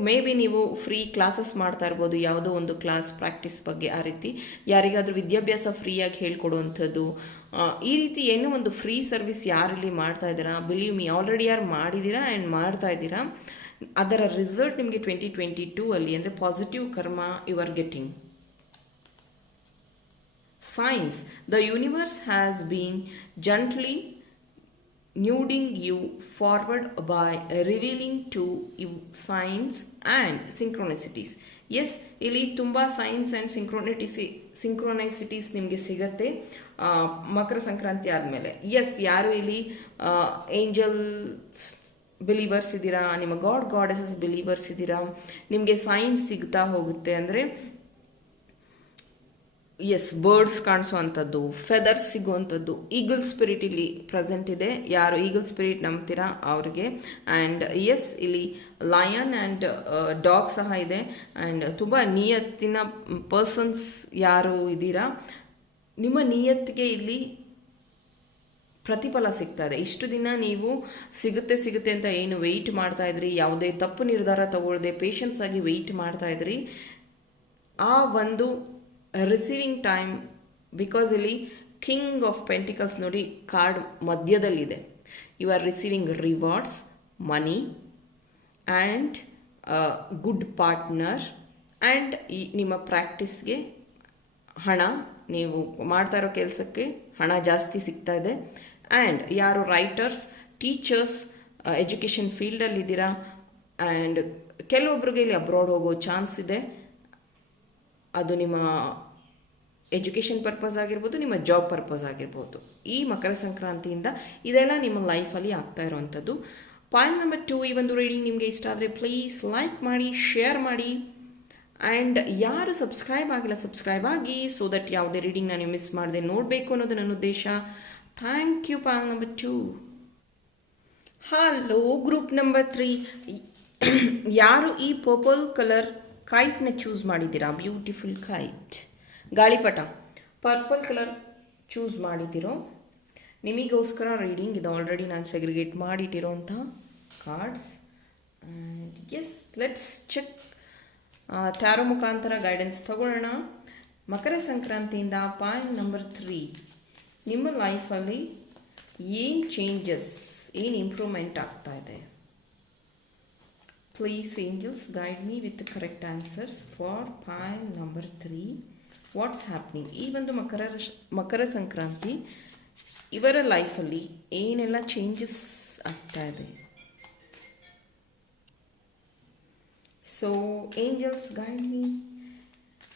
ಮೇ ಬಿ ನೀವು ಫ್ರೀ ಕ್ಲಾಸಸ್ ಮಾಡ್ತಾ ಇರ್ಬೋದು, ಯಾವುದೋ ಒಂದು ಕ್ಲಾಸ್ ಪ್ರಾಕ್ಟೀಸ್ ಬಗ್ಗೆ ಆ ರೀತಿ ಯಾರಿಗಾದರೂ ವಿದ್ಯಾಭ್ಯಾಸ ಫ್ರೀಯಾಗಿ ಹೇಳ್ಕೊಡುವಂಥದ್ದು, ಈ ರೀತಿ ಏನೋ ಒಂದು ಫ್ರೀ ಸರ್ವಿಸ್ ಯಾರಲ್ಲಿ ಮಾಡ್ತಾ ಇದ್ದೀರಾ, ಬಿಲೀವ್ ಮೀ ಆಲ್ರೆಡಿ ಯಾರು ಮಾಡಿದ್ದೀರಾ ಆ್ಯಂಡ್ ಮಾಡ್ತಾ ಇದ್ದೀರಾ, ಅದರ ರಿಸಲ್ಟ್ ನಿಮಗೆ 2022 ಅಲ್ಲಿ ಅಂದರೆ positive karma you are getting. Signs. The universe has been gently nudging you forward by revealing to you signs and synchronicities. Yes, ಇಲ್ಲಿ ತುಂಬ ಸೈನ್ಸ್ ಆ್ಯಂಡ್ ಸಿಂಕ್ರೋನೈಸಿಟೀಸ್ ನಿಮಗೆ ಸಿಗತ್ತೆ ಮಕರ ಸಂಕ್ರಾಂತಿ ಆದಮೇಲೆ. ಎಸ್, ಯಾರು ಇಲ್ಲಿ ಏಂಜಲ್ಸ್ ಬಿಲೀವರ್ಸ್ ಇದ್ದೀರಾ, ನಿಮ್ಮ ಗಾಡೆಸಸ್ ಬಿಲೀವರ್ಸ್ ಇದ್ದೀರಾ, ನಿಮಗೆ ಸೈನ್ಸ್ ಸಿಗ್ತಾ ಹೋಗುತ್ತೆ. ಅಂದರೆ ಎಸ್, ಬರ್ಡ್ಸ್ ಕಾಣಿಸೋವಂಥದ್ದು, ಫೆದರ್ಸ್ ಸಿಗುವಂಥದ್ದು, ಈಗಲ್ ಸ್ಪಿರಿಟ್ ಇಲ್ಲಿ ಪ್ರೆಸೆಂಟ್ ಇದೆ. ಯಾರು ಈಗಲ್ ಸ್ಪಿರಿಟ್ ನಂಬ್ತೀರಾ ಅವ್ರಿಗೆ. ಆ್ಯಂಡ್ ಎಸ್, ಇಲ್ಲಿ ಲಯನ್ ಆ್ಯಂಡ್ ಡಾಗ್ ಸಹ ಇದೆ. ಆ್ಯಂಡ್ ತುಂಬ ನಿಯತ್ತಿನ ಪರ್ಸನ್ಸ್ ಯಾರು ಇದ್ದೀರಾ, ನಿಮ್ಮ ನಿಯತ್ತಿಗೆ ಇಲ್ಲಿ ಪ್ರತಿಫಲ ಸಿಗ್ತಾ ಇದೆ. ಇಷ್ಟು ದಿನ ನೀವು ಸಿಗುತ್ತೆ ಅಂತ ಏನು ವೆಯ್ಟ್ ಮಾಡ್ತಾ ಇದ್ರಿ, ಯಾವುದೇ ತಪ್ಪು ನಿರ್ಧಾರ ತಗೊಳ್ಳದೆ ಪೇಷನ್ಸ್ ಆಗಿ ವೆಯ್ಟ್ ಮಾಡ್ತಾ ಇದ್ರಿ, ಆ ಒಂದು ರಿಸೀವಿಂಗ್ ಟೈಮ್. ಬಿಕಾಸ್ ಇಲ್ಲಿ ಕಿಂಗ್ ಆಫ್ ಪೆಂಟಿಕಲ್ಸ್ ನೋಡಿ ಕಾರ್ಡ್ ಮಧ್ಯದಲ್ಲಿದೆ. You are receiving rewards, money and good partner and ನಿಮ್ಮ ಪ್ರಾಕ್ಟೀಸ್ಗೆ ಹಣ, ನೀವು ಮಾಡ್ತಾ ಇರೋ ಕೆಲಸಕ್ಕೆ ಹಣ ಜಾಸ್ತಿ ಸಿಗ್ತಾ ಇದೆ. ಆ್ಯಂಡ್ ಯಾರು ರೈಟರ್ಸ್, ಟೀಚರ್ಸ್, ಎಜುಕೇಷನ್ ಫೀಲ್ಡಲ್ಲಿದ್ದೀರಾ, ಆ್ಯಂಡ್ ಕೆಲವೊಬ್ರಿಗೆ ಇಲ್ಲಿ ಅಬ್ರಾಡ್ ಹೋಗೋ ಚಾನ್ಸ್ ಇದೆ. ಅದು ನಿಮ್ಮ ಎಜುಕೇಷನ್ ಪರ್ಪಸ್ ಆಗಿರ್ಬೋದು, ನಿಮ್ಮ ಜಾಬ್ ಪರ್ಪಸ್ ಆಗಿರ್ಬೋದು. ಈ ಮಕರ ಸಂಕ್ರಾಂತಿಯಿಂದ ಇದೆಲ್ಲ ನಿಮ್ಮ ಲೈಫಲ್ಲಿ ಆಗ್ತಾ ಇರೋವಂಥದ್ದು. ಪಾಯಿಂಟ್ ನಂಬರ್ 2, ಈ ಒಂದು ರೀಡಿಂಗ್ ನಿಮಗೆ ಇಷ್ಟ ಆದರೆ ಪ್ಲೀಸ್ ಲೈಕ್ ಮಾಡಿ, ಶೇರ್ ಮಾಡಿ. ಆ್ಯಂಡ್ ಯಾರು ಸಬ್ಸ್ಕ್ರೈಬ್ ಆಗಿಲ್ಲ ಸಬ್ಸ್ಕ್ರೈಬ್ ಆಗಿ, ಸೊ ದಟ್ ಯಾವುದೇ ರೀಡಿಂಗ್ನ ನೀವು ಮಿಸ್ ಮಾಡದೆ ನೋಡಬೇಕು ಅನ್ನೋದು ನನ್ನ ಉದ್ದೇಶ. Thank you. Point number 2. Hello group number 3, ಯಾರು ಈ ಪರ್ಪಲ್ ಕಲರ್ ಕೈಟ್ನ ಚೂಸ್ ಮಾಡಿದ್ದೀರಾ, ಬ್ಯೂಟಿಫುಲ್ ಕೈಟ್, ಗಾಳಿಪಟ, ಪರ್ಪಲ್ ಕಲರ್ ಚೂಸ್ ಮಾಡಿದ್ದೀರೋ, ನಿಮಗೋಸ್ಕರ ರೀಡಿಂಗ್ ಇದು. ಆಲ್ರೆಡಿ ನಾನು ಸೆಗ್ರಿಗೇಟ್ ಮಾಡಿಟ್ಟಿರೋಂಥ cards. And yes, let's check. Tarot ಮುಖಾಂತರ ಗೈಡೆನ್ಸ್ ತಗೊಳ್ಳೋಣ. ಮಕರ ಸಂಕ್ರಾಂತಿಯಿಂದ ಪಾಯಿಂಟ್ ನಂಬರ್ 3, ನಿಮ್ಮ ಲೈಫಲ್ಲಿ ಏನು ಚೇಂಜಸ್, ಏನು ಇಂಪ್ರೂವ್ಮೆಂಟ್ ಆಗ್ತಾ ಇದೆ. Please angels guide me with the correct answers for point number 3. What's happening? ಈ ಒಂದು ಮಕರ ಸಂಕ್ರಾಂತಿ ಇವರ ಲೈಫಲ್ಲಿ ಏನೆಲ್ಲ ಚೇಂಜಸ್ ಆಗ್ತಾ ಇದೆ. So angels guide me,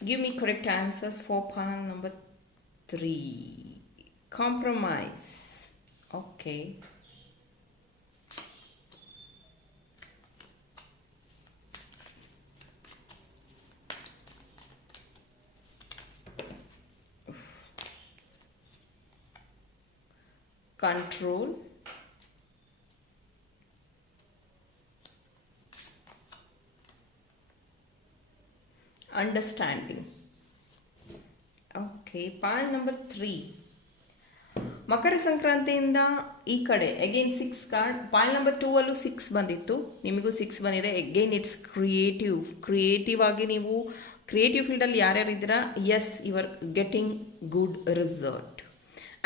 give me correct answers for point number 3. Compromise. Okay. Control, understanding. Okay, point number 3, ಮಕರ ಸಂಕ್ರಾಂತಿಯಿಂದ ಈ ಕಡೆ ಅಗೇನ್ 6 ಕಾರ್ಡ್. ಪಾಯಿಂಟ್ ನಂಬರ್ 2 ಅಲ್ಲೂ 6 ಬಂದಿತ್ತು, ನಿಮಗೂ 6 ಬಂದಿದೆ. ಅಗೇನ್ ಇಟ್ಸ್ ಕ್ರಿಯೇಟಿವ್ ಆಗಿ ನೀವು ಕ್ರಿಯೇಟಿವ್ ಫೀಲ್ಡಲ್ಲಿ ಯಾರ್ಯಾರು ಇದ್ದೀರಾ, yes, you are getting good result.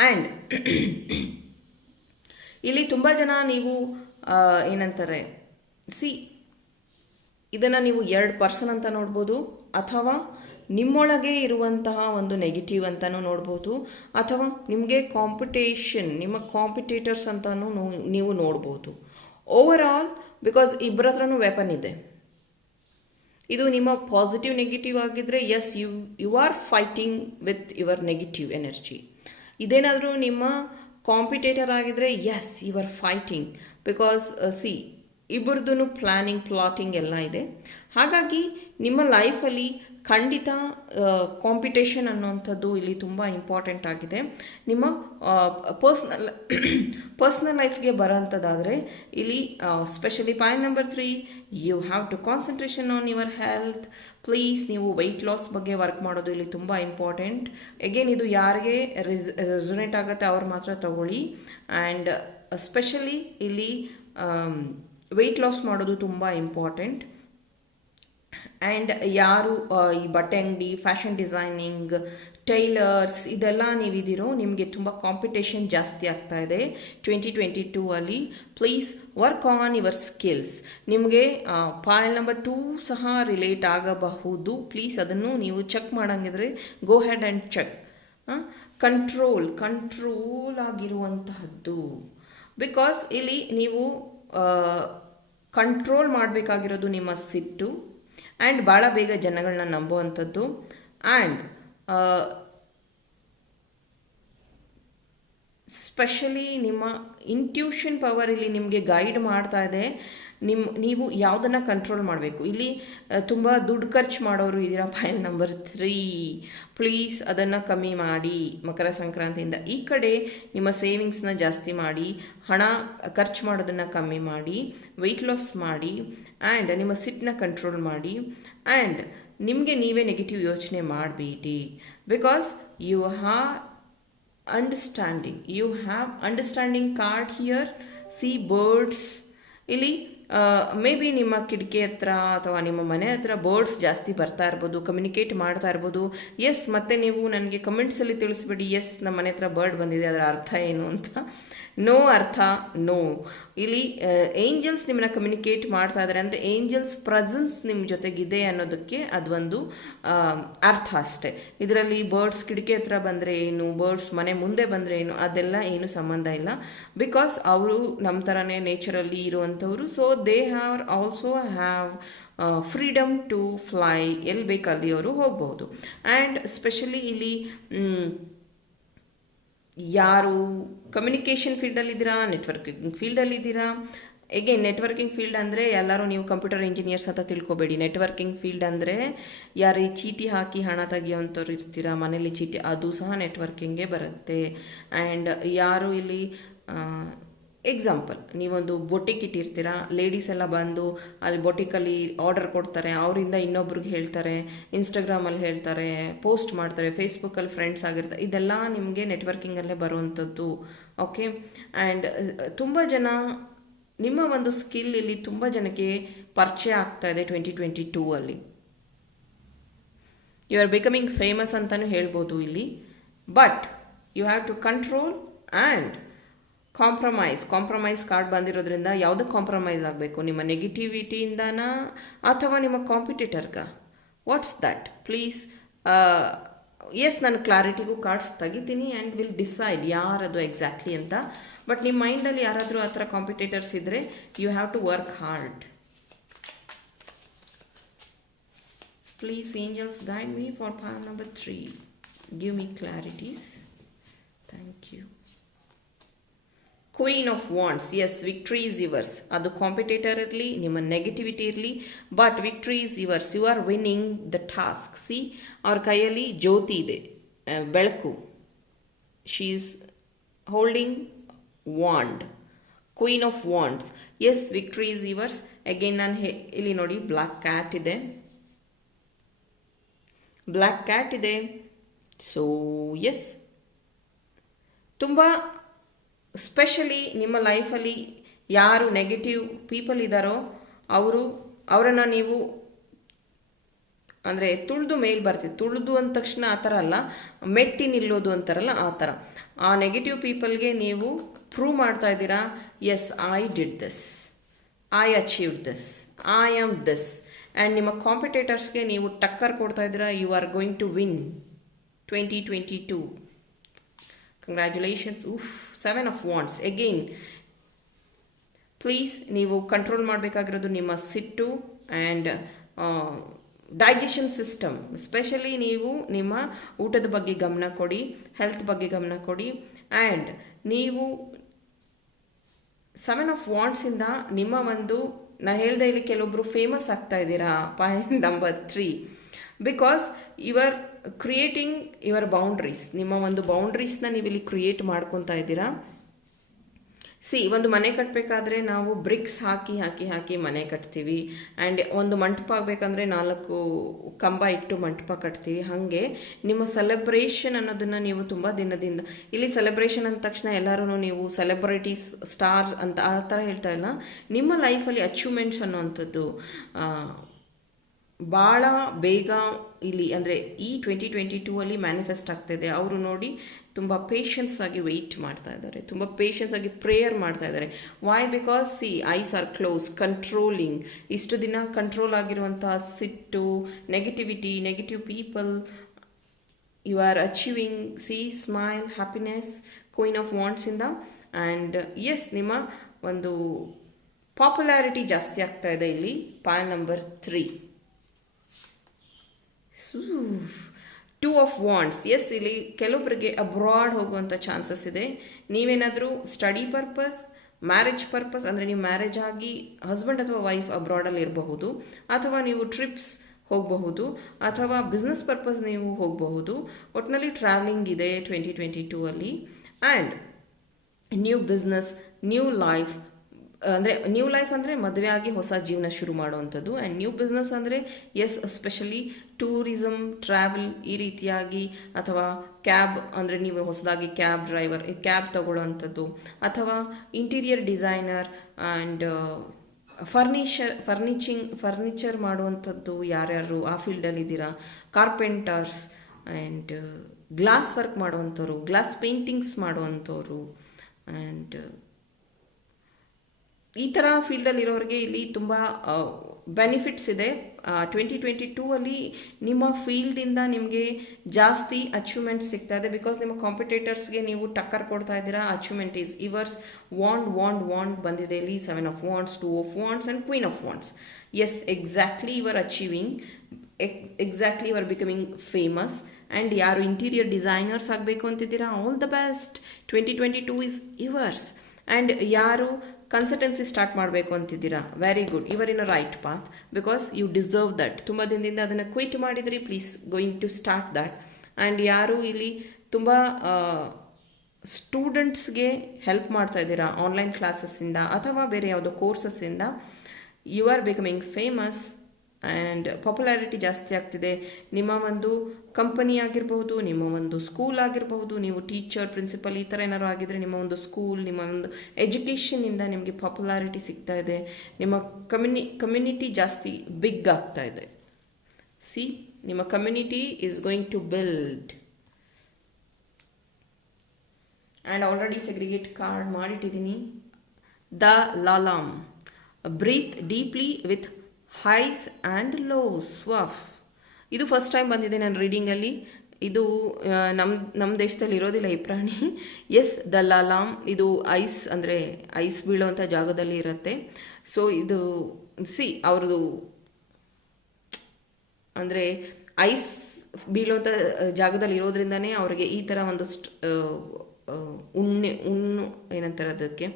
And ಇಲ್ಲಿ ತುಂಬ ಜನ ನೀವು ಏನಂತಾರೆ, ಇದನ್ನು ನೀವು 2 ಪರ್ಸನ್ ಅಂತ ನೋಡ್ಬೋದು, ಅಥವಾ ನಿಮ್ಮೊಳಗೆ ಇರುವಂತಹ ಒಂದು ನೆಗೆಟಿವ್ ಅಂತಲೂ ನೋಡ್ಬೋದು, ಅಥವಾ ನಿಮಗೆ ಕಾಂಪಿಟೇಷನ್, ನಿಮ್ಮ ಕಾಂಪಿಟೇಟರ್ಸ್ ಅಂತಲೂ ನೀವು ನೋಡ್ಬೋದು. ಓವರ್ ಆಲ್, ಬಿಕಾಸ್ ಇಬ್ಬರ ಹತ್ರನೂ ವೆಪನ್ ಇದೆ. ಇದು ನಿಮ್ಮ ಪಾಸಿಟಿವ್ ನೆಗೆಟಿವ್ ಆಗಿದ್ದರೆ yes, you are fighting with your negative energy. ಇದೇನಾದರೂ ನಿಮ್ಮ ಕಾಂಪಿಟೇಟರ್ ಆಗಿದ್ರೆ yes, you are fighting, because ಇಬ್ಬರದ್ದು ಪ್ಲಾನಿಂಗ್, ಪ್ಲಾಟಿಂಗ್ ಎಲ್ಲ ಇದೆ. ಹಾಗಾಗಿ ನಿಮ್ಮ ಲೈಫಲ್ಲಿ ಖಂಡಿತ ಕಾಂಪಿಟೇಷನ್ ಅನ್ನುವಂಥದ್ದು ಇಲ್ಲಿ ತುಂಬ ಇಂಪಾರ್ಟೆಂಟ್ ಆಗಿದೆ. ನಿಮ್ಮ ಪರ್ಸ್ನಲ್ ಲೈಫ್ಗೆ ಬರೋಂಥದ್ದಾದರೆ ಇಲ್ಲಿ specially point number 3, you have to concentration on your health. Please ನೀವು ವೆಯ್ಟ್ ಲಾಸ್ ಬಗ್ಗೆ ವರ್ಕ್ ಮಾಡೋದು ಇಲ್ಲಿ ತುಂಬ ಇಂಪಾರ್ಟೆಂಟ್. ಎಗೇನ್ ಇದು ಯಾರಿಗೆ ರೆಸೊನೇಟ್ ಆಗುತ್ತೆ ಅವ್ರು ಮಾತ್ರ ತಗೊಳ್ಳಿ. ಆ್ಯಂಡ್ ಸ್ಪೆಷಲಿ ಇಲ್ಲಿ ವೆಯ್ಟ್ ಲಾಸ್ ಮಾಡೋದು ತುಂಬ ಇಂಪಾರ್ಟೆಂಟ್. ಆ್ಯಂಡ್ ಯಾರು ಈ ಬಟ್ಟೆ ಅಂಗಡಿ, ಫ್ಯಾಷನ್ ಡಿಸೈನಿಂಗ್, ಟೈಲರ್ಸ್ ಇದೆಲ್ಲ ನೀವಿದ್ದೀರೋ ನಿಮಗೆ ತುಂಬ ಕಾಂಪಿಟೇಷನ್ ಜಾಸ್ತಿ ಆಗ್ತಾ ಇದೆ 2022 ಅಲ್ಲಿ. Please work on your skills. ನಿಮಗೆ ಪಾಯಿಂಟ್ ನಂಬರ್ 2 ಸಹ ರಿಲೇಟ್ ಆಗಬಹುದು. ಪ್ಲೀಸ್ ಅದನ್ನು ನೀವು ಚೆಕ್ ಮಾಡಂಗಿದ್ರೆ go ahead and check. Control ಆಗಿರುವಂತಹದ್ದು. ಬಿಕಾಸ್ ಇಲ್ಲಿ ನೀವು ಕಂಟ್ರೋಲ್ ಮಾಡಬೇಕಾಗಿರೋದು ನಿಮ್ಮ ಸಿಟ್ಟು ಆ್ಯಂಡ್ ಭಾಳ ಬೇಗ ಜನಗಳನ್ನ ನಂಬುವಂಥದ್ದು. ಆ್ಯಂಡ್ ಸ್ಪೆಷಲಿ ನಿಮ್ಮ ಇಂಟ್ಯೂಷನ್ ಪವರ್ ಇಲ್ಲಿ ನಿಮಗೆ ಗೈಡ್ ಮಾಡ್ತಾ ಇದೆ. ನೀವು ಯಾವುದನ್ನು ಕಂಟ್ರೋಲ್ ಮಾಡಬೇಕು. ಇಲ್ಲಿ ತುಂಬ ದುಡ್ಡು ಖರ್ಚು ಮಾಡೋರು ಇದ್ದೀರಾ, ಪಾಯಿಂಟ್ ನಂಬರ್ 3. ಪ್ಲೀಸ್ ಅದನ್ನು ಕಮ್ಮಿ ಮಾಡಿ. ಮಕರ ಸಂಕ್ರಾಂತಿಯಿಂದ ಈ ಕಡೆ ನಿಮ್ಮ ಸೇವಿಂಗ್ಸ್ನ ಜಾಸ್ತಿ ಮಾಡಿ, ಹಣ ಖರ್ಚು ಮಾಡೋದನ್ನು ಕಮ್ಮಿ ಮಾಡಿ, ವೆಯ್ಟ್ ಲಾಸ್ ಮಾಡಿ, ಆ್ಯಂಡ್ ನಿಮ್ಮ ಸಿಟ್ಟನ್ನ ಕಂಟ್ರೋಲ್ ಮಾಡಿ. ಆ್ಯಂಡ್ ನಿಮಗೆ ನೀವೇ ನೆಗೆಟಿವ್ ಯೋಚನೆ ಮಾಡಬೇಡಿ. Because you have understanding card here. See birds. ಇಲ್ಲಿ ಮೇ ಬಿ ನಿಮ್ಮ ಕಿಟಕಿ ಹತ್ರ ಅಥವಾ ನಿಮ್ಮ ಮನೆ ಹತ್ರ ಬರ್ಡ್ಸ್ ಜಾಸ್ತಿ ಬರ್ತಾ ಇರ್ಬೋದು, ಕಮ್ಯುನಿಕೇಟ್ ಮಾಡ್ತಾ ಇರ್ಬೋದು. ಎಸ್, ಮತ್ತೆ ನೀವು ನನಗೆ ಕಮೆಂಟ್ಸಲ್ಲಿ ತಿಳಿಸ್ಬೇಡಿ ಎಸ್ ನಮ್ಮ ಮನೆ ಹತ್ರ ಬರ್ಡ್ ಬಂದಿದೆ ಅದರ ಅರ್ಥ ಏನು ಅಂತ. ನೋ. ಇಲ್ಲಿ ಏಂಜಲ್ಸ್ ನಿಮ್ಮನ್ನ ಕಮ್ಯುನಿಕೇಟ್ ಮಾಡ್ತಾ ಇದ್ದಾರೆ ಅಂದರೆ ಏಂಜಲ್ಸ್ ಪ್ರೆಸೆನ್ಸ್ ನಿಮ್ಮ ಜೊತೆಗಿದೆ ಅನ್ನೋದಕ್ಕೆ ಅದೊಂದು ಅರ್ಥ ಅಷ್ಟೇ. ಇದರಲ್ಲಿ ಬರ್ಡ್ಸ್ ಕಿಟಕಿ ಹತ್ರ ಬಂದರೆ ಏನು, ಬರ್ಡ್ಸ್ ಮನೆ ಮುಂದೆ ಬಂದರೆ ಏನು, ಅದೆಲ್ಲ ಏನು ಸಂಬಂಧ ಇಲ್ಲ. ಬಿಕಾಸ್ ಅವರು ನಮ್ಮ ಥರನೇ ನೇಚರಲ್ಲಿ ಇರುವಂಥವ್ರು. So they also have freedom to fly. ಎಲ್ಲಿ ಬೇಕಲ್ಲಿ ಅವರು ಹೋಗ್ಬೋದು. ಆ್ಯಂಡ್ ಸ್ಪೆಷಲಿ ಇಲ್ಲಿ ಯಾರು ಕಮ್ಯುನಿಕೇಷನ್ ಫೀಲ್ಡಲ್ಲಿದ್ದೀರಾ, ನೆಟ್ವರ್ಕಿಂಗ್ ಫೀಲ್ಡಲ್ಲಿದ್ದೀರಾ. ಎಗೇನ್ ನೆಟ್ವರ್ಕಿಂಗ್ ಫೀಲ್ಡ್ ಅಂದರೆ ಎಲ್ಲರೂ ನೀವು ಕಂಪ್ಯೂಟರ್ ಇಂಜಿನಿಯರ್ಸ್ ಅಂತ ತಿಳ್ಕೊಬೇಡಿ. ನೆಟ್ವರ್ಕಿಂಗ್ ಫೀಲ್ಡ್ ಅಂದರೆ ಯಾರು ಈ ಚೀಟಿ ಹಾಕಿ ಹಣ ತೆಗಿಯೋಂಥವ್ರು ಇರ್ತೀರಾ, ಮನೇಲಿ ಚೀಟಿ, ಅದು ಸಹ ನೆಟ್ವರ್ಕಿಂಗೇ ಬರುತ್ತೆ. ಆ್ಯಂಡ್ ಯಾರು ಇಲ್ಲಿ ಎಕ್ಸಾಂಪಲ್, ನೀವೊಂದು ಬೊಟಿಕ್ ಇಟ್ಟಿರ್ತೀರಾ, ಲೇಡೀಸ್ ಎಲ್ಲ ಬಂದು ಅಲ್ಲಿ ಬೊಟಿಕಲ್ಲಿ ಆರ್ಡರ್ ಕೊಡ್ತಾರೆ, ಅವರಿಂದ ಇನ್ನೊಬ್ರಿಗೆ ಹೇಳ್ತಾರೆ, ಇನ್ಸ್ಟಾಗ್ರಾಮಲ್ಲಿ ಹೇಳ್ತಾರೆ, ಪೋಸ್ಟ್ ಮಾಡ್ತಾರೆ, ಫೇಸ್ಬುಕ್ಕಲ್ಲಿ ಫ್ರೆಂಡ್ಸ್ ಆಗಿರ್ತಾರೆ. ಇದೆಲ್ಲ ನಿಮಗೆ ನೆಟ್ವರ್ಕಿಂಗಲ್ಲೇ ಬರುವಂಥದ್ದು. ಓಕೆ. ಆ್ಯಂಡ್ ತುಂಬ ಜನ ನಿಮ್ಮ ಒಂದು ಸ್ಕಿಲ್ ಇಲ್ಲಿ ತುಂಬ ಜನಕ್ಕೆ ಪರಿಚಯ ಆಗ್ತಾ ಇದೆ 2022 ಅಲ್ಲಿ. ಯು ಆರ್ ಬಿಕಮಿಂಗ್ ಫೇಮಸ್ ಅಂತಲೂ ಹೇಳ್ಬೋದು ಇಲ್ಲಿ. But you have to control and compromise card ಬಂದಿರೋದ್ರಿಂದ ಯಾವುದಕ್ಕೆ ಕಾಂಪ್ರಮೈಸ್ ಆಗಬೇಕು? ನಿಮ್ಮ ನೆಗೆಟಿವಿಟಿಯಿಂದನಾ ಅಥವಾ ನಿಮ್ಮ ಕಾಂಪಿಟೇಟರ್ಗ? What's that? ಪ್ಲೀಸ್ ಎಸ್, ನಾನು ಕ್ಲಾರಿಟಿಗೂ ಕಾರ್ಡ್ಸ್ ತೆಗಿತೀನಿ ಆ್ಯಂಡ್ ವಿಲ್ ಡಿಸೈಡ್ ಯಾರದು ಎಕ್ಸಾಕ್ಟ್ಲಿ ಅಂತ. ಬಟ್ ನಿಮ್ಮ ಮೈಂಡಲ್ಲಿ ಯಾರಾದರೂ ಆ ಥರ ಕಾಂಪಿಟೇಟರ್ಸ್ ಇದ್ದರೆ you have to work hard. Please angels guide me for point number 3. Give me clarities. Thank you. Queen of wands. Yes, victory is yours. ಅದು ಕಾಂಪಿಟೇಟರ್ ಇರಲಿ, ನಿಮ್ಮ ನೆಗೆಟಿವಿಟಿ ಇರಲಿ, but victory is yours. You are winning the task. See, ಅವ್ರ ಕೈಯಲ್ಲಿ ಜ್ಯೋತಿ ಇದೆ, ಬೆಳಕು. She is holding wand, queen of wands. Yes, victory is yours. Again ನಾನು ಇಲ್ಲಿ ನೋಡಿ ಬ್ಲ್ಯಾಕ್ ಕ್ಯಾಟ್ ಇದೆ. ಸೊ ಎಸ್, ತುಂಬ ಸ್ಪೆಷಲಿ ನಿಮ್ಮ ಲೈಫಲ್ಲಿ ಯಾರು ನೆಗೆಟಿವ್ ಪೀಪಲ್ ಇದ್ದಾರೋ ಅವರನ್ನು ನೀವು ಅಂದರೆ ತುಳಿದು ಮೇಲೆ ಬರ್ತೀವಿ. ತುಳಿದು ಅಂದ ತಕ್ಷಣ ಆ ಥರ ಅಲ್ಲ, ಮೆಟ್ಟಿ ನಿಲ್ಲೋದು ಅಂತಾರಲ್ಲ ಆ ಥರ. ಆ ನೆಗೆಟಿವ್ ಪೀಪಲ್ಗೆ ನೀವು ಪ್ರೂವ್ ಮಾಡ್ತಾ ಇದ್ದೀರಾ, yes I did this, I achieved this, I am this. And ನಿಮ್ಮ ಕಾಂಪಿಟೇಟರ್ಸ್ಗೆ ನೀವು ಟಕ್ಕರ್ ಕೊಡ್ತಾ ಇದ್ದೀರಾ. You are going to win 2022. Congratulations. 7 of wands. Again please ನೀವು ಕಂಟ್ರೋಲ್ ಮಾಡಬೇಕಾಗಿರೋದು ನಿಮ್ಮ ಸಿಟ್ಟು ಆ್ಯಂಡ್ ಡೈಜೆಷನ್ ಸಿಸ್ಟಮ್. ಸ್ಪೆಷಲಿ ನೀವು ನಿಮ್ಮ ಊಟದ ಬಗ್ಗೆ ಗಮನ ಕೊಡಿ, ಹೆಲ್ತ್ ಬಗ್ಗೆ ಗಮನ ಕೊಡಿ. ಆ್ಯಂಡ್ ನೀವು 7 ಆಫ್ ವಾಂಡ್ಸಿಂದ ನಿಮ್ಮ ಒಂದು, ನಾನು ಹೇಳ್ದೆ ಇಲ್ಲಿ ಕೆಲವೊಬ್ಬರು ಫೇಮಸ್ ಆಗ್ತಾ ಇದ್ದೀರಾ. Point number 3. Because you are creating your boundaries. ನಿಮ್ಮ ಒಂದು ಬೌಂಡ್ರೀಸ್ನ ನೀವಿಲ್ಲಿ ಕ್ರಿಯೇಟ್ ಮಾಡ್ಕೊತಾ ಇದ್ದೀರಾ. ಒಂದು ಮನೆ ಕಟ್ಟಬೇಕಾದ್ರೆ ನಾವು ಬ್ರಿಕ್ಸ್ ಹಾಕಿ ಹಾಕಿ ಹಾಕಿ ಮನೆ ಕಟ್ತೀವಿ. ಆ್ಯಂಡ್ ಒಂದು ಮಂಟಪ ಆಗಬೇಕಂದ್ರೆ 4 ಕಂಬ ಇಟ್ಟು ಮಂಟಪ ಕಟ್ತೀವಿ. ಹಾಗೆ ನಿಮ್ಮ ಸೆಲೆಬ್ರೇಷನ್ ಅನ್ನೋದನ್ನು ನೀವು ತುಂಬ ದಿನದಿಂದ, ಇಲ್ಲಿ ಸೆಲೆಬ್ರೇಷನ್ ಅಂದ ತಕ್ಷಣ ಎಲ್ಲರೂ ನೀವು ಸೆಲೆಬ್ರಿಟೀಸ್, ಸ್ಟಾರ್ ಅಂತ ಆ ಥರ ಹೇಳ್ತಾ ಇಲ್ಲ. ನಿಮ್ಮ ಲೈಫಲ್ಲಿ ಅಚೀವ್ಮೆಂಟ್ಸ್ ಅನ್ನೋವಂಥದ್ದು ಭಾಳ ಬೇಗ ಇಲ್ಲಿ ಅಂದರೆ ಈ 2022 ಅಲ್ಲಿ ಮ್ಯಾನಿಫೆಸ್ಟ್ ಆಗ್ತಾಯಿದೆ. ಅವರು ನೋಡಿ ತುಂಬ ಪೇಷನ್ಸ್ ಆಗಿ ವೆಯ್ಟ್ ಮಾಡ್ತಾ ಇದ್ದಾರೆ, ತುಂಬ ಪೇಷನ್ಸ್ ಆಗಿ ಪ್ರೇಯರ್ ಮಾಡ್ತಾ ಇದ್ದಾರೆ. Why? Because eyes are close, controlling. ಇಷ್ಟು ದಿನ ಕಂಟ್ರೋಲ್ ಆಗಿರುವಂತಹ ಸಿಟ್ಟು, negativity, negative people, you are achieving smile, happiness, queen of ವಾಂಡ್ಸಿಂದ. ಆ್ಯಂಡ್ ನಿಮ್ಮ ಒಂದು ಪಾಪ್ಯುಲಾರಿಟಿ ಜಾಸ್ತಿ ಆಗ್ತಾ ಇದೆ ಇಲ್ಲಿ. ಪಾಯಲ್ ನಂಬರ್ 3, 2 ಆಫ್ ವಾಂಡ್ಸ್. ಇಲ್ಲಿ ಕೆಲವೊಬ್ಬರಿಗೆ ಅಬ್ರಾಡ್ ಹೋಗುವಂಥ ಚಾನ್ಸಸ್ ಇದೆ. ನೀವೇನಾದರೂ ಸ್ಟಡಿ ಪರ್ಪಸ್, ಮ್ಯಾರೇಜ್ ಪರ್ಪಸ್, ಅಂದರೆ ನೀವು ಮ್ಯಾರೇಜ್ ಆಗಿ ಹಸ್ಬೆಂಡ್ ಅಥವಾ ವೈಫ್ ಅಬ್ರಾಡಲ್ಲಿ ಇರಬಹುದು, ಅಥವಾ ನೀವು ಟ್ರಿಪ್ಸ್ ಹೋಗಬಹುದು, ಅಥವಾ ಬಿಸ್ನೆಸ್ ಪರ್ಪಸ್ ನೀವು ಹೋಗಬಹುದು. ಒಟ್ಟಿನಲ್ಲಿ ಟ್ರಾವೆಲಿಂಗ್ ಇದೆ 2022 ಅಲ್ಲಿ. And new business, new life, ಅಂದರೆ ನ್ಯೂ ಲೈಫ್ ಅಂದರೆ ಮದುವೆ ಆಗಿ ಹೊಸ ಜೀವನ ಶುರು ಮಾಡುವಂಥದ್ದು. ಆ್ಯಂಡ್ ನ್ಯೂ ಬಿಸ್ನೆಸ್ ಅಂದರೆ ಎಸ್ಪೆಷಲಿ ಟೂರಿಸಮ್, ಟ್ರಾವೆಲ್ ಈ ರೀತಿಯಾಗಿ, ಅಥವಾ ಕ್ಯಾಬ್ ಅಂದರೆ ನೀವು ಹೊಸದಾಗಿ ಕ್ಯಾಬ್ ಡ್ರೈವರ್, ಕ್ಯಾಬ್ ತಗೊಳ್ಳೋವಂಥದ್ದು, ಅಥವಾ ಇಂಟೀರಿಯರ್ ಡಿಸೈನರ್ ಆ್ಯಂಡ್ ಫರ್ನಿಚರ್ ಮಾಡುವಂಥದ್ದು. ಯಾರ್ಯಾರು ಆ ಫೀಲ್ಡಲ್ಲಿ ಇದ್ದೀರಾ, ಕಾರ್ಪೆಂಟರ್ಸ್ ಆ್ಯಂಡ್ ಗ್ಲಾಸ್ ವರ್ಕ್ ಮಾಡುವಂಥವ್ರು, ಗ್ಲಾಸ್ ಪೇಂಟಿಂಗ್ಸ್ ಮಾಡುವಂಥವ್ರು, ಆ್ಯಂಡ್ ಈ ಥರ ಫೀಲ್ಡಲ್ಲಿರೋರಿಗೆ ಇಲ್ಲಿ ತುಂಬ ಬೆನಿಫಿಟ್ಸ್ ಇದೆ. 2022 ಅಲ್ಲಿ ನಿಮ್ಮ ಫೀಲ್ಡಿಂದ ನಿಮಗೆ ಜಾಸ್ತಿ ಅಚೀವ್ಮೆಂಟ್ಸ್ ಸಿಗ್ತಾ ಇದೆ. ಬಿಕಾಸ್ ನಿಮ್ಮ ಕಾಂಪಿಟೇಟರ್ಸ್ಗೆ ನೀವು ಟಕ್ಕರ್ ಕೊಡ್ತಾ ಇದ್ದೀರಾ. Achievement is yours. ವಾಂಡ್ ಬಂದಿದೆ ಇಲ್ಲಿ. 7 of wands, 2 of wands and queen of wands. Exactly you are achieving, exactly you are becoming famous. And ಯಾರು ಇಂಟೀರಿಯರ್ ಡಿಸೈನರ್ಸ್ ಆಗಬೇಕು ಅಂತಿದ್ದೀರಾ, all the best. 2022 is yours. And ಯಾರು ಕನ್ಸಲ್ಟೆನ್ಸಿ ಸ್ಟಾರ್ಟ್ ಮಾಡಬೇಕು ಅಂತಿದ್ದೀರಾ, very good, you are in a right path, because you deserve that. ತುಂಬ ದಿನದಿಂದ ಅದನ್ನು quit ಮಾಡಿದ್ರಿ, please going to start that. And ಯಾರು ಇಲ್ಲಿ ತುಂಬ ಸ್ಟೂಡೆಂಟ್ಸ್ಗೆ ಹೆಲ್ಪ್ ಮಾಡ್ತಾ ಇದ್ದೀರಾ ಆನ್ಲೈನ್ ಕ್ಲಾಸಸ್ಸಿಂದ ಅಥವಾ ಬೇರೆ ಯಾವುದೋ ಕೋರ್ಸಸ್ಸಿಂದ, you are becoming famous. And popularity ಜಾಸ್ತಿ ಆಗ್ತಿದೆ. ನಿಮ್ಮ ಒಂದು ಕಂಪನಿ ಆಗಿರಬಹುದು, ನಿಮ್ಮ ಒಂದು ಸ್ಕೂಲ್ ಆಗಿರಬಹುದು, ನೀವು ಟೀಚರ್, ಪ್ರಿನ್ಸಿಪಲ್ ಈ ಥರ ಏನಾದ್ರು ಆಗಿದ್ರೆ ನಿಮ್ಮ ಒಂದು ಸ್ಕೂಲ್, ನಿಮ್ಮ ಒಂದು ಎಜುಕೇಷನಿಂದ ನಿಮಗೆ ಪಾಪ್ಯುಲಾರಿಟಿ ಸಿಗ್ತಾ ಇದೆ. ನಿಮ್ಮ ಕಮ್ಯುನಿಟಿ ಜಾಸ್ತಿ ಬಿಗ್ ಆಗ್ತಾ ಇದೆ. ನಿಮ್ಮ community is going to build. And already segregate card ಮಾಡಿಟ್ಟಿದ್ದೀನಿ. ದ ಲಾಲಾಮ್, breathe deeply with highs and lows. ಇದು ಫಸ್ಟ್ ಟೈಮ್ ಬಂದಿದೆ ನನ್ನ ರೀಡಿಂಗಲ್ಲಿ. ಇದು ನಮ್ಮ ದೇಶದಲ್ಲಿ ಇರೋದಿಲ್ಲ ಈ ಪ್ರಾಣಿ. ದ ಲಾಲಾಮ್, ಇದು ಐಸ್ ಅಂದರೆ ಐಸ್ ಬೀಳುವಂಥ ಜಾಗದಲ್ಲಿ ಇರುತ್ತೆ. ಸೊ ಇದು ಅವ್ರದ್ದು ಅಂದರೆ ಐಸ್ ಬೀಳುವಂಥ ಜಾಗದಲ್ಲಿ ಇರೋದ್ರಿಂದನೇ ಅವ್ರಿಗೆ ಈ ಥರ ಒಂದು ಉಣ್ಣು ಏನಂತಾರೆ ಅದಕ್ಕೆ,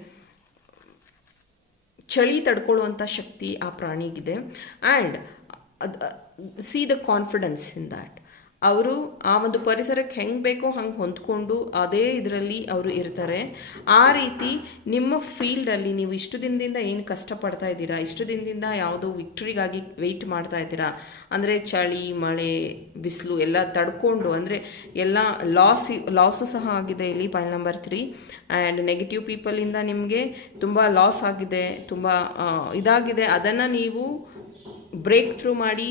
ಚಳಿ ತಡ್ಕೊಳ್ಳುವಂಥ ಶಕ್ತಿ ಆ ಪ್ರಾಣಿಗಿದೆ. And the confidence in that. ಅವರು ಆ ಒಂದು ಪರಿಸರಕ್ಕೆ ಹೆಂಗೆ ಬೇಕೋ ಹಂಗೆ ಹೊಂದ್ಕೊಂಡು ಅದೇ ಇದರಲ್ಲಿ ಅವರು ಇರ್ತಾರೆ. ಆ ರೀತಿ ನಿಮ್ಮ ಫೀಲ್ಡಲ್ಲಿ ನೀವು ಇಷ್ಟು ದಿನದಿಂದ ಏನು ಕಷ್ಟಪಡ್ತಾ ಇದ್ದೀರಾ, ಇಷ್ಟು ದಿನದಿಂದ ಯಾವುದೋ ವಿಕ್ಟ್ರಿಗಾಗಿ ವೆಯ್ಟ್ ಮಾಡ್ತಾ ಇದ್ದೀರಾ, ಅಂದರೆ ಚಳಿ, ಮಳೆ, ಬಿಸಿಲು ಎಲ್ಲ ತಡ್ಕೊಂಡು, ಅಂದರೆ ಎಲ್ಲ ಲಾಸು ಸಹ ಆಗಿದೆ ಇಲ್ಲಿ ಪಾಯಿಂಟ್ ನಂಬರ್ 3. ಆ್ಯಂಡ್ ನೆಗೆಟಿವ್ ಪೀಪಲಿಂದ ನಿಮಗೆ ತುಂಬ ಲಾಸ್ ಆಗಿದೆ, ತುಂಬ ಇದಾಗಿದೆ. ಅದನ್ನು ನೀವು ಬ್ರೇಕ್ ಥ್ರೂ ಮಾಡಿ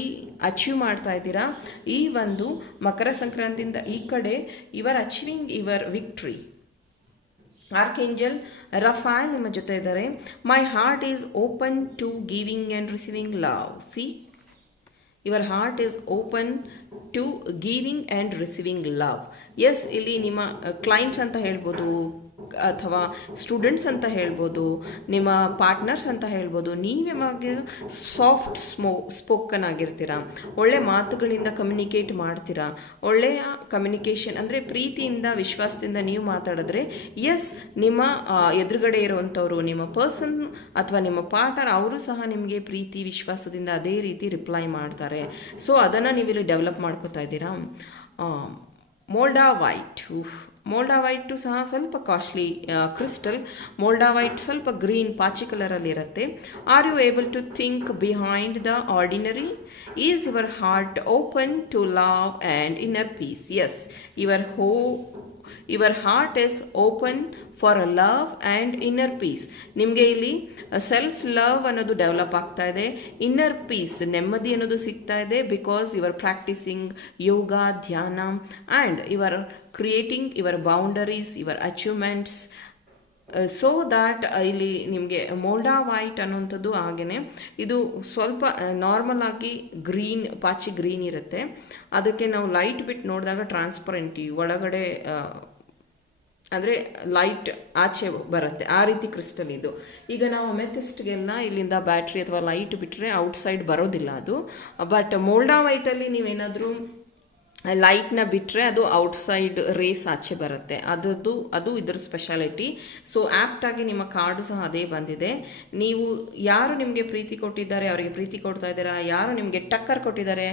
ಅಚೀವ್ ಮಾಡ್ತಾ ಇದ್ದೀರಾ. ಈ ಒಂದು ಮಕರ ಸಂಕ್ರಾಂತಿಯಿಂದ ಈ ಕಡೆ you are achieving your victory. Archangel Raphael ನಿಮ್ಮ ಜೊತೆ ಇದ್ದಾರೆ. My heart is open to giving and receiving love. Your heart is open to giving and receiving love. ಇಲ್ಲಿ ನಿಮ್ಮ ಕ್ಲೈಂಟ್ಸ್ ಅಂತ ಹೇಳ್ಬೋದು, ಅಥವಾ ಸ್ಟೂಡೆಂಟ್ಸ್ ಅಂತ ಹೇಳ್ಬೋದು, ನಿಮ್ಮ ಪಾರ್ಟ್ನರ್ಸ್ ಅಂತ ಹೇಳ್ಬೋದು, ನೀವ್ಯಾವಾಗ ಸಾಫ್ಟ್ ಸ್ಪೋಕನ್ ಆಗಿರ್ತೀರಾ, ಒಳ್ಳೆ ಮಾತುಗಳಿಂದ ಕಮ್ಯುನಿಕೇಟ್ ಮಾಡ್ತೀರಾ, ಒಳ್ಳೆಯ ಕಮ್ಯುನಿಕೇಷನ್ ಅಂದರೆ ಪ್ರೀತಿಯಿಂದ ವಿಶ್ವಾಸದಿಂದ ನೀವು ಮಾತಾಡಿದ್ರೆ ಎಸ್ ನಿಮ್ಮ ಎದುರುಗಡೆ ಇರುವಂಥವ್ರು ನಿಮ್ಮ ಪರ್ಸನ್ ಅಥವಾ ನಿಮ್ಮ ಪಾರ್ಟ್ನರ್ ಅವರು ಸಹ ನಿಮಗೆ ಪ್ರೀತಿ ವಿಶ್ವಾಸದಿಂದ ಅದೇ ರೀತಿ ರಿಪ್ಲೈ ಮಾಡ್ತಾರೆ. ಸೊ ಅದನ್ನು ನೀವಿಲ್ಲಿ ಡೆವಲಪ್ ಮಾಡ್ಕೋತಾ ಇದ್ದೀರಾ. ಮೋಲ್ಡಾವೈಟು ಸಹ ಸ್ವಲ್ಪ ಕಾಸ್ಟ್ಲಿ ಕ್ರಿಸ್ಟಲ್. ಮೋಲ್ಡಾವೈಟ್ ಸ್ವಲ್ಪ ಗ್ರೀನ್ ಪಾಚಿ ಕಲರಲ್ಲಿ ಇರುತ್ತೆ. Are you able to think behind the ordinary? Is your heart open to love and inner peace? Yes, your heart is open for a love and inner peace. ನಿಮಗೆ ಇಲ್ಲಿ self love ಅನ್ನೋದು develop ಆಗ್ತಾ ಇದೆ, inner piece ನೆಮ್ಮದಿ ಅನ್ನೋದು ಸಿಗ್ತಾ ಇದೆ. Because you are practicing yoga, ಧ್ಯಾನ and you are creating your boundaries, your achievements. So that ಇಲ್ಲಿ ನಿಮಗೆ ಮೋಲ್ಡಾವೈಟ್ ಅನ್ನುವಂಥದ್ದು ಹಾಗೆಯೇ ಇದು ಸ್ವಲ್ಪ ನಾರ್ಮಲ್ ಆಗಿ ಗ್ರೀನ್ ಪಾಚಿ ಗ್ರೀನ್ ಇರುತ್ತೆ. ಅದಕ್ಕೆ ನಾವು ಲೈಟ್ ಬಿಟ್ಟು ನೋಡಿದಾಗ ಟ್ರಾನ್ಸ್ಪರೆಂಟಿ ಒಳಗಡೆ ಅಂದರೆ ಲೈಟ್ ಆಚೆ ಬರುತ್ತೆ, ಆ ರೀತಿ ಕ್ರಿಸ್ಟಲ್ ಇದು. ಈಗ ನಾವು ಅಮೆಥಿಸ್ಟ್ಗೆಲ್ಲ ಇಲ್ಲಿಂದ ಬ್ಯಾಟ್ರಿ ಅಥವಾ ಲೈಟ್ ಬಿಟ್ಟರೆ ಔಟ್ಸೈಡ್ ಬರೋದಿಲ್ಲ ಅದು. ಬಟ್ ಮೋಲ್ಡಾವೈಟಲ್ಲಿ ನೀವೇನಾದರೂ ಲೈಟ್ನ ಬಿಟ್ಟರೆ ಅದು ಔಟ್ಸೈಡ್ ರೇಸ್ ಆಚೆ ಬರುತ್ತೆ. ಅದು ಇದರ ಸ್ಪೆಷಾಲಿಟಿ. ಸೊ ಆ್ಯಪ್ಟಾಗಿ ನಿಮ್ಮ ಕಾರ್ಡು ಸಹ ಅದೇ ಬಂದಿದೆ. ನೀವು ಯಾರು ನಿಮಗೆ ಪ್ರೀತಿ ಕೊಟ್ಟಿದ್ದಾರೆ ಅವರಿಗೆ ಪ್ರೀತಿ ಕೊಡ್ತಾ ಇದ್ದೀರಾ, ಯಾರು ನಿಮಗೆ ಟಕ್ಕರ್ ಕೊಟ್ಟಿದ್ದಾರೆ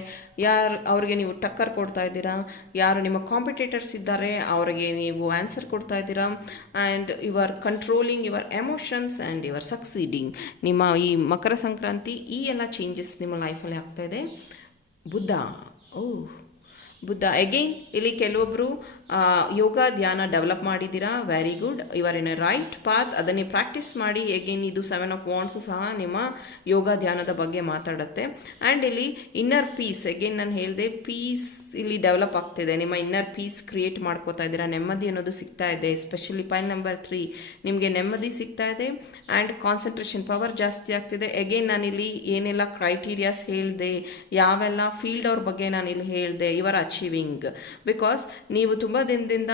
ಅವರಿಗೆ ನೀವು ಟಕ್ಕರ್ ಕೊಡ್ತಾ ಇದ್ದೀರಾ, ಯಾರು ನಿಮ್ಮ ಕಾಂಪಿಟೇಟರ್ಸ್ ಇದ್ದಾರೆ ಅವರಿಗೆ ನೀವು ಆನ್ಸರ್ ಕೊಡ್ತಾ ಇದ್ದೀರಾ. And you are controlling your emotions and you are succeeding. ನಿಮ್ಮ ಈ ಮಕರ ಸಂಕ್ರಾಂತಿ ಈ ಎಲ್ಲ ಚೇಂಜಸ್ ನಿಮ್ಮ ಲೈಫಲ್ಲಿ ಆಗ್ತಾ ಇದೆ. ಬುದ್ಧ ಅಗೈನ್ ಇಲ್ಲಿ ಕೆಲವೊಬ್ಬರು ಯೋಗ ಧ್ಯಾನ ಡೆವಲಪ್ ಮಾಡಿದ್ದೀರಾ, very good, you are in a right path. ಅದನ್ನೇ ಪ್ರಾಕ್ಟೀಸ್ ಮಾಡಿ. ಅಗೈನ್ ಇದು 7 ಆಫ್ ವಾಂಡ್ಸ್ ಸಹ ನಿಮ್ಮ ಯೋಗ ಧ್ಯಾನದ ಬಗ್ಗೆ ಮಾತಾಡುತ್ತೆ. ಆ್ಯಂಡ್ ಇಲ್ಲಿ ಇನ್ನರ್ ಪೀಸ್, ಅಗೈನ್ ನಾನು ಹೇಳಿದೆ ಪೀಸ್ ಇಲ್ಲಿ ಡೆವಲಪ್ ಆಗ್ತಿದೆ. ನಿಮ್ಮ ಇನ್ನರ್ ಪೀಸ್ ಕ್ರಿಯೇಟ್ ಮಾಡ್ಕೋತಾ ಇದ್ದೀರಾ, ನೆಮ್ಮದಿ ಅನ್ನೋದು ಸಿಗ್ತಾ ಇದೆ. ಎಸ್ಪೆಷಲಿ ಪೈಲ್ ನಂಬರ್ 3 ನಿಮಗೆ ನೆಮ್ಮದಿ ಸಿಗ್ತಾ ಇದೆ ಆ್ಯಂಡ್ ಕಾನ್ಸಂಟ್ರೇಷನ್ ಪವರ್ ಜಾಸ್ತಿ ಆಗ್ತಿದೆ. ಅಗೈನ್ ನಾನಿಲ್ಲಿ ಏನೆಲ್ಲ ಕ್ರೈಟೀರಿಯಾಸ್ ಹೇಳಿದೆ, ಯಾವೆಲ್ಲ ಫೀಲ್ಡ್ ಅವ್ರ ಬಗ್ಗೆ ನಾನಿಲ್ಲಿ ಹೇಳಿದೆ, ಇವರ ಅಚೀವಿಂಗ್. ಬಿಕಾಸ್ ನೀವು ತುಂಬ ದಿನದಿಂದ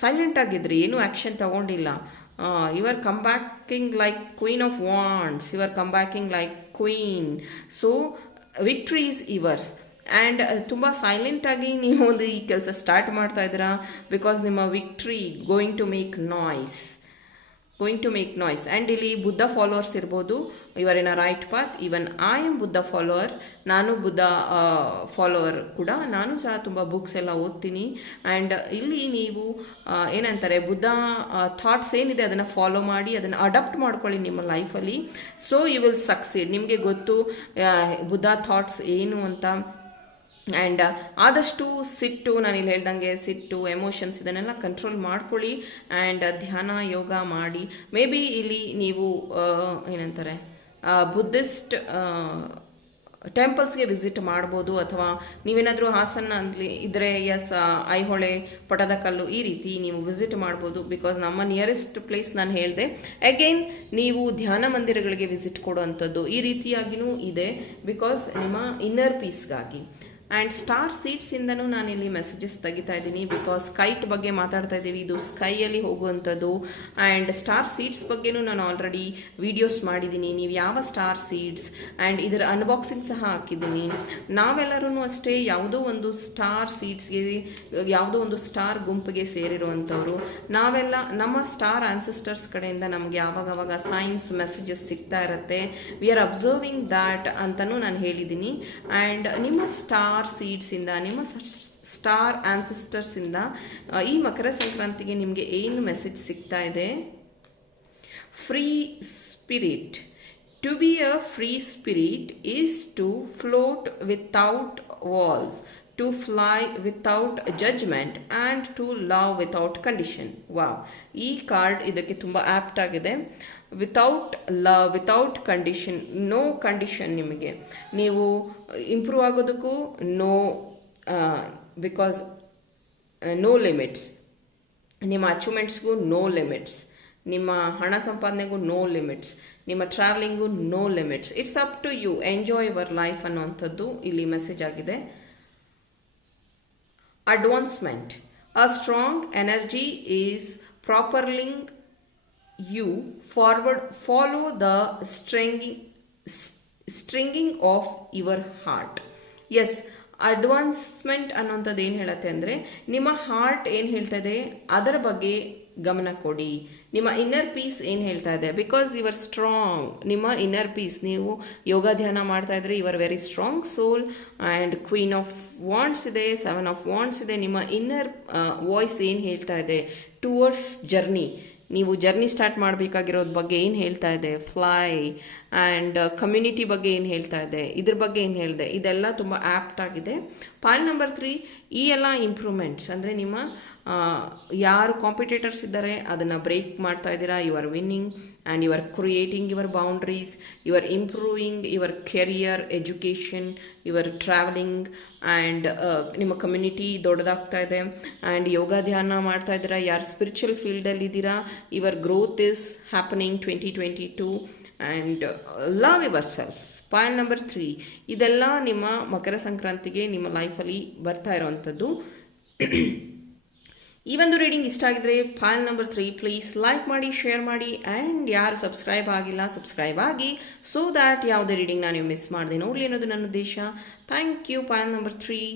ಸೈಲೆಂಟ್ ಆಗಿದ್ರಿ, ಏನೂ ಆ್ಯಕ್ಷನ್ ತಗೊಂಡಿಲ್ಲ. You are come backing like queen of wands, you are come backing like queen. So victory is yours. And ತುಂಬ ಸೈಲೆಂಟಾಗಿ ನೀವು ಒಂದು ಈ ಕೆಲಸ ಸ್ಟಾರ್ಟ್ ಮಾಡ್ತಾ ಇದ್ದೀರಾ. ಬಿಕಾಸ್ ನಿಮ್ಮ victory going to make noise. And ಇಲ್ಲಿ ಬುದ್ಧ ಫಾಲೋವರ್ಸ್ ಇರ್ಬೋದು, you are in a right path. Even I am Buddha follower, ನಾನು ಬುದ್ಧ ಫಾಲೋವರ್ ಕೂಡ. ನಾನು ಸಹ ತುಂಬ ಬುಕ್ಸ್ ಎಲ್ಲ ಓದ್ತೀನಿ. ಆ್ಯಂಡ್ ಇಲ್ಲಿ ನೀವು ಏನಂತಾರೆ ಬುದ್ಧ ಥಾಟ್ಸ್ ಏನಿದೆ ಅದನ್ನು ಫಾಲೋ ಮಾಡಿ, ಅದನ್ನು ಅಡಾಪ್ಟ್ ಮಾಡ್ಕೊಳ್ಳಿ ನಿಮ್ಮ ಲೈಫಲ್ಲಿ. So you will succeed. ನಿಮಗೆ ಗೊತ್ತು ಬುದ್ಧ ಥಾಟ್ಸ್ ಏನು ಅಂತ. ಆ್ಯಂಡ್ ಆದಷ್ಟು ಸಿಟ್ಟು, ನಾನಿಲ್ಲಿ ಹೇಳ್ದಂಗೆ ಸಿಟ್ಟು, ಎಮೋಷನ್ಸ್ ಇದನ್ನೆಲ್ಲ ಕಂಟ್ರೋಲ್ ಮಾಡ್ಕೊಳ್ಳಿ. ಆ್ಯಂಡ್ ಧ್ಯಾನ ಯೋಗ ಮಾಡಿ. ಮೇ ಬಿ ಇಲ್ಲಿ ನೀವು ಏನಂತಾರೆ ಬುದ್ಧಿಸ್ಟ್ ಟೆಂಪಲ್ಸ್ಗೆ ವಿಸಿಟ್ ಮಾಡ್ಬೋದು. ಅಥವಾ ನೀವೇನಾದರೂ ಹಾಸನ ಅಂತಲಿ ಇದ್ದರೆ ಎಸ್ ಐಹೊಳೆ, ಪಟದಕಲ್ಲು ಈ ರೀತಿ ನೀವು ವಿಸಿಟ್ ಮಾಡ್ಬೋದು. ಬಿಕಾಸ್ ನಮ್ಮ ನಿಯರೆಸ್ಟ್ ಪ್ಲೇಸ್ ನಾನು ಹೇಳಿದೆ. ಅಗೈನ್ ನೀವು ಧ್ಯಾನ ಮಂದಿರಗಳಿಗೆ ವಿಸಿಟ್ ಕೊಡುವಂಥದ್ದು ಈ ರೀತಿಯಾಗಿಯೂ ಇದೆ. ಬಿಕಾಸ್ ನಿಮ್ಮ ಇನ್ನರ್ ಪೀಸ್ಗಾಗಿ. ಆ್ಯಂಡ್ ಸ್ಟಾರ್ ಸೀಡ್ಸಿಂದನೂ ನಾನಿಲ್ಲಿ ಮೆಸೇಜಸ್ ತೆಗಿತಾ ಇದ್ದೀನಿ. ಬಿಕಾಸ್ ಕೈಟ್ ಬಗ್ಗೆ ಮಾತಾಡ್ತಾ ಇದ್ದೀವಿ, ಇದು ಸ್ಕೈಯಲ್ಲಿ ಹೋಗುವಂಥದ್ದು. ಆ್ಯಂಡ್ ಸ್ಟಾರ್ ಸೀಡ್ಸ್ ಬಗ್ಗೆನೂ ನಾನು ಆಲ್ರೆಡಿ ವಿಡಿಯೋಸ್ ಮಾಡಿದ್ದೀನಿ. ನೀವು ಯಾವ ಸ್ಟಾರ್ ಸೀಡ್ಸ್ ಆ್ಯಂಡ್ ಇದರ ಅನ್ಬಾಕ್ಸಿಂಗ್ ಸಹ ಹಾಕಿದ್ದೀನಿ. ನಾವೆಲ್ಲರೂ ಅಷ್ಟೇ ಯಾವುದೋ ಒಂದು ಸ್ಟಾರ್ ಸೀಡ್ಸ್ಗೆ, ಯಾವುದೋ ಒಂದು ಸ್ಟಾರ್ ಗುಂಪಿಗೆ ಸೇರಿರುವಂಥವ್ರು. ನಾವೆಲ್ಲ ನಮ್ಮ ಸ್ಟಾರ್ ಆನ್ಸೆಸ್ಟರ್ಸ್ ಕಡೆಯಿಂದ ನಮಗೆ ಆವಾಗವಾಗ ಸೈನ್ಸ್ ಮೆಸೇಜಸ್ ಸಿಗ್ತಾ ಇರುತ್ತೆ. ವಿ ಆರ್ ಅಬ್ಸರ್ವಿಂಗ್ ದ್ಯಾಟ್ ಅಂತಲೂ ನಾನು ಹೇಳಿದ್ದೀನಿ. ಆ್ಯಂಡ್ ನಿಮ್ಮ ಸ್ಟಾರ್ ಸೀಡ್ಸಿಂದ, ನಿಮ್ಮ ಸ್ಟಾರ್ ಆನ್ಸೆಸ್ಟರ್ಸಿಂದ ಈ ಮಕರ ಸಂಕ್ರಾಂತಿಗೆ ನಿಮಗೆ ಏನು ಮೆಸೇಜ್ ಸಿಗ್ತಾ ಇದೆ? Free spirit. To be a free spirit is to float without walls, to fly without judgment and to love without condition. Wow, ಈ ಕಾರ್ಡ್ ಇದಕ್ಕೆ ತುಂಬ ಆ್ಯಪ್ಟ್ ಆಗಿದೆ. Without love, without condition, no condition. ನಿಮಗೆ ನೀವು improve ಆಗೋದಕ್ಕೂ no, because no limits. ನಿಮ್ಮ ಅಚೀವ್ಮೆಂಟ್ಸ್ಗೂ no limits, ನಿಮ್ಮ ಹಣ ಸಂಪಾದನೆಗೂ ನೋ ಲಿಮಿಟ್ಸ್, ನಿಮ್ಮ ಟ್ರಾವೆಲಿಂಗು no limits. It's up to you, enjoy your life ಅನ್ನೋವಂಥದ್ದು ಇಲ್ಲಿ ಮೆಸೇಜ್ ಆಗಿದೆ. Advancement. A strong energy is propelling you forward follow the stringing of your heart. Yes, advancement ಅನ್ನೋಂಥದ್ದು ಏನು ಹೇಳುತ್ತೆ ಅಂದರೆ ನಿಮ್ಮ ಹಾರ್ಟ್ ಏನು ಹೇಳ್ತಾ ಇದೆ ಅದರ ಬಗ್ಗೆ ಗಮನ ಕೊಡಿ. ನಿಮ್ಮ ಇನ್ನರ್ ಪೀಸ್ ಏನು ಹೇಳ್ತಾ ಇದೆ, ಬಿಕಾಸ್ ಯುವರ್ ಸ್ಟ್ರಾಂಗ್, ನಿಮ್ಮ ಇನ್ನರ್ ಪೀಸ್, ನೀವು ಯೋಗ ಧ್ಯಾನ ಮಾಡ್ತಾ ಇದ್ರೆ your very strong soul. And queen of wands ಇದೆ, 7 ಆಫ್ ವಾಂಡ್ಸ್ ಇದೆ. ನಿಮ್ಮ ಇನ್ನರ್ ವಾಯ್ಸ್ ಏನು ಹೇಳ್ತಾ ಇದೆ ಟುವರ್ಡ್ಸ್ ಜರ್ನಿ, ನೀವು ಜರ್ನಿ ಸ್ಟಾರ್ಟ್ ಮಾಡಬೇಕಾಗಿರೋದ್ರ ಬಗ್ಗೆ ಏನು ಹೇಳ್ತಾ ಇದೆ, ಫ್ಲೈ. ಆ್ಯಂಡ್ ಕಮ್ಯುನಿಟಿ ಬಗ್ಗೆ ಏನು ಹೇಳ್ತಾ ಇದೆ, ಇದ್ರ ಬಗ್ಗೆ ಏನು ಹೇಳಿದೆ, ಇದೆಲ್ಲ ತುಂಬ ಆ್ಯಪ್ಟ್ ಆಗಿದೆ. ಪಾಯಿಂಟ್ ನಂಬರ್ 3, ಈ ಎಲ್ಲ ಇಂಪ್ರೂವ್ಮೆಂಟ್ಸ್ ಅಂದರೆ ನಿಮ್ಮ ಯಾರು ಕಾಂಪಿಟೇಟರ್ಸ್ ಇದ್ದಾರೆ ಅದನ್ನು ಬ್ರೇಕ್ ಮಾಡ್ತಾ ಇದ್ದೀರಾ. You are winning and you are creating your boundaries, you are improving your career, education, your travelling. And ನಿಮ್ಮ ಕಮ್ಯುನಿಟಿ ದೊಡ್ಡದಾಗ್ತಾ ಇದೆ. ಆ್ಯಂಡ್ ಯೋಗ ಧ್ಯಾನ ಮಾಡ್ತಾ ಇದ್ದೀರಾ, ಯಾರು ಸ್ಪಿರಿಚುವಲ್ ಫೀಲ್ಡಲ್ಲಿ ಇದ್ದೀರಾ, your growth is happening 2022. And love your self. Point number 3, ಇದೆಲ್ಲ ನಿಮ್ಮ ಮಕರ ಸಂಕ್ರಾಂತಿಗೆ ನಿಮ್ಮ ಲೈಫಲ್ಲಿ ಬರ್ತಾ ಇರೋವಂಥದ್ದು. ಈ ಒಂದು ರೀಡಿಂಗ್ ಇಷ್ಟ ಆಗಿದ್ರೆ ಪಾಯಿಂಟ್ ನಂಬರ್ 3 ಪ್ಲೀಸ್ ಲೈಕ್ ಮಾಡಿ, ಶೇರ್ ಮಾಡಿ. ಆ್ಯಂಡ್ ಯಾರು ಸಬ್ಸ್ಕ್ರೈಬ್ ಆಗಿಲ್ಲ ಸಬ್ಸ್ಕ್ರೈಬ್ ಆಗಿ, ಸೊ ದ್ಯಾಟ್ ಯಾವುದೇ ರೀಡಿಂಗ್ನ ನೀವು ಮಿಸ್ ಮಾಡದೆ ನೋಡಲಿ ಅನ್ನೋದು ನನ್ನ ಉದ್ದೇಶ. Thank you. Point number 3.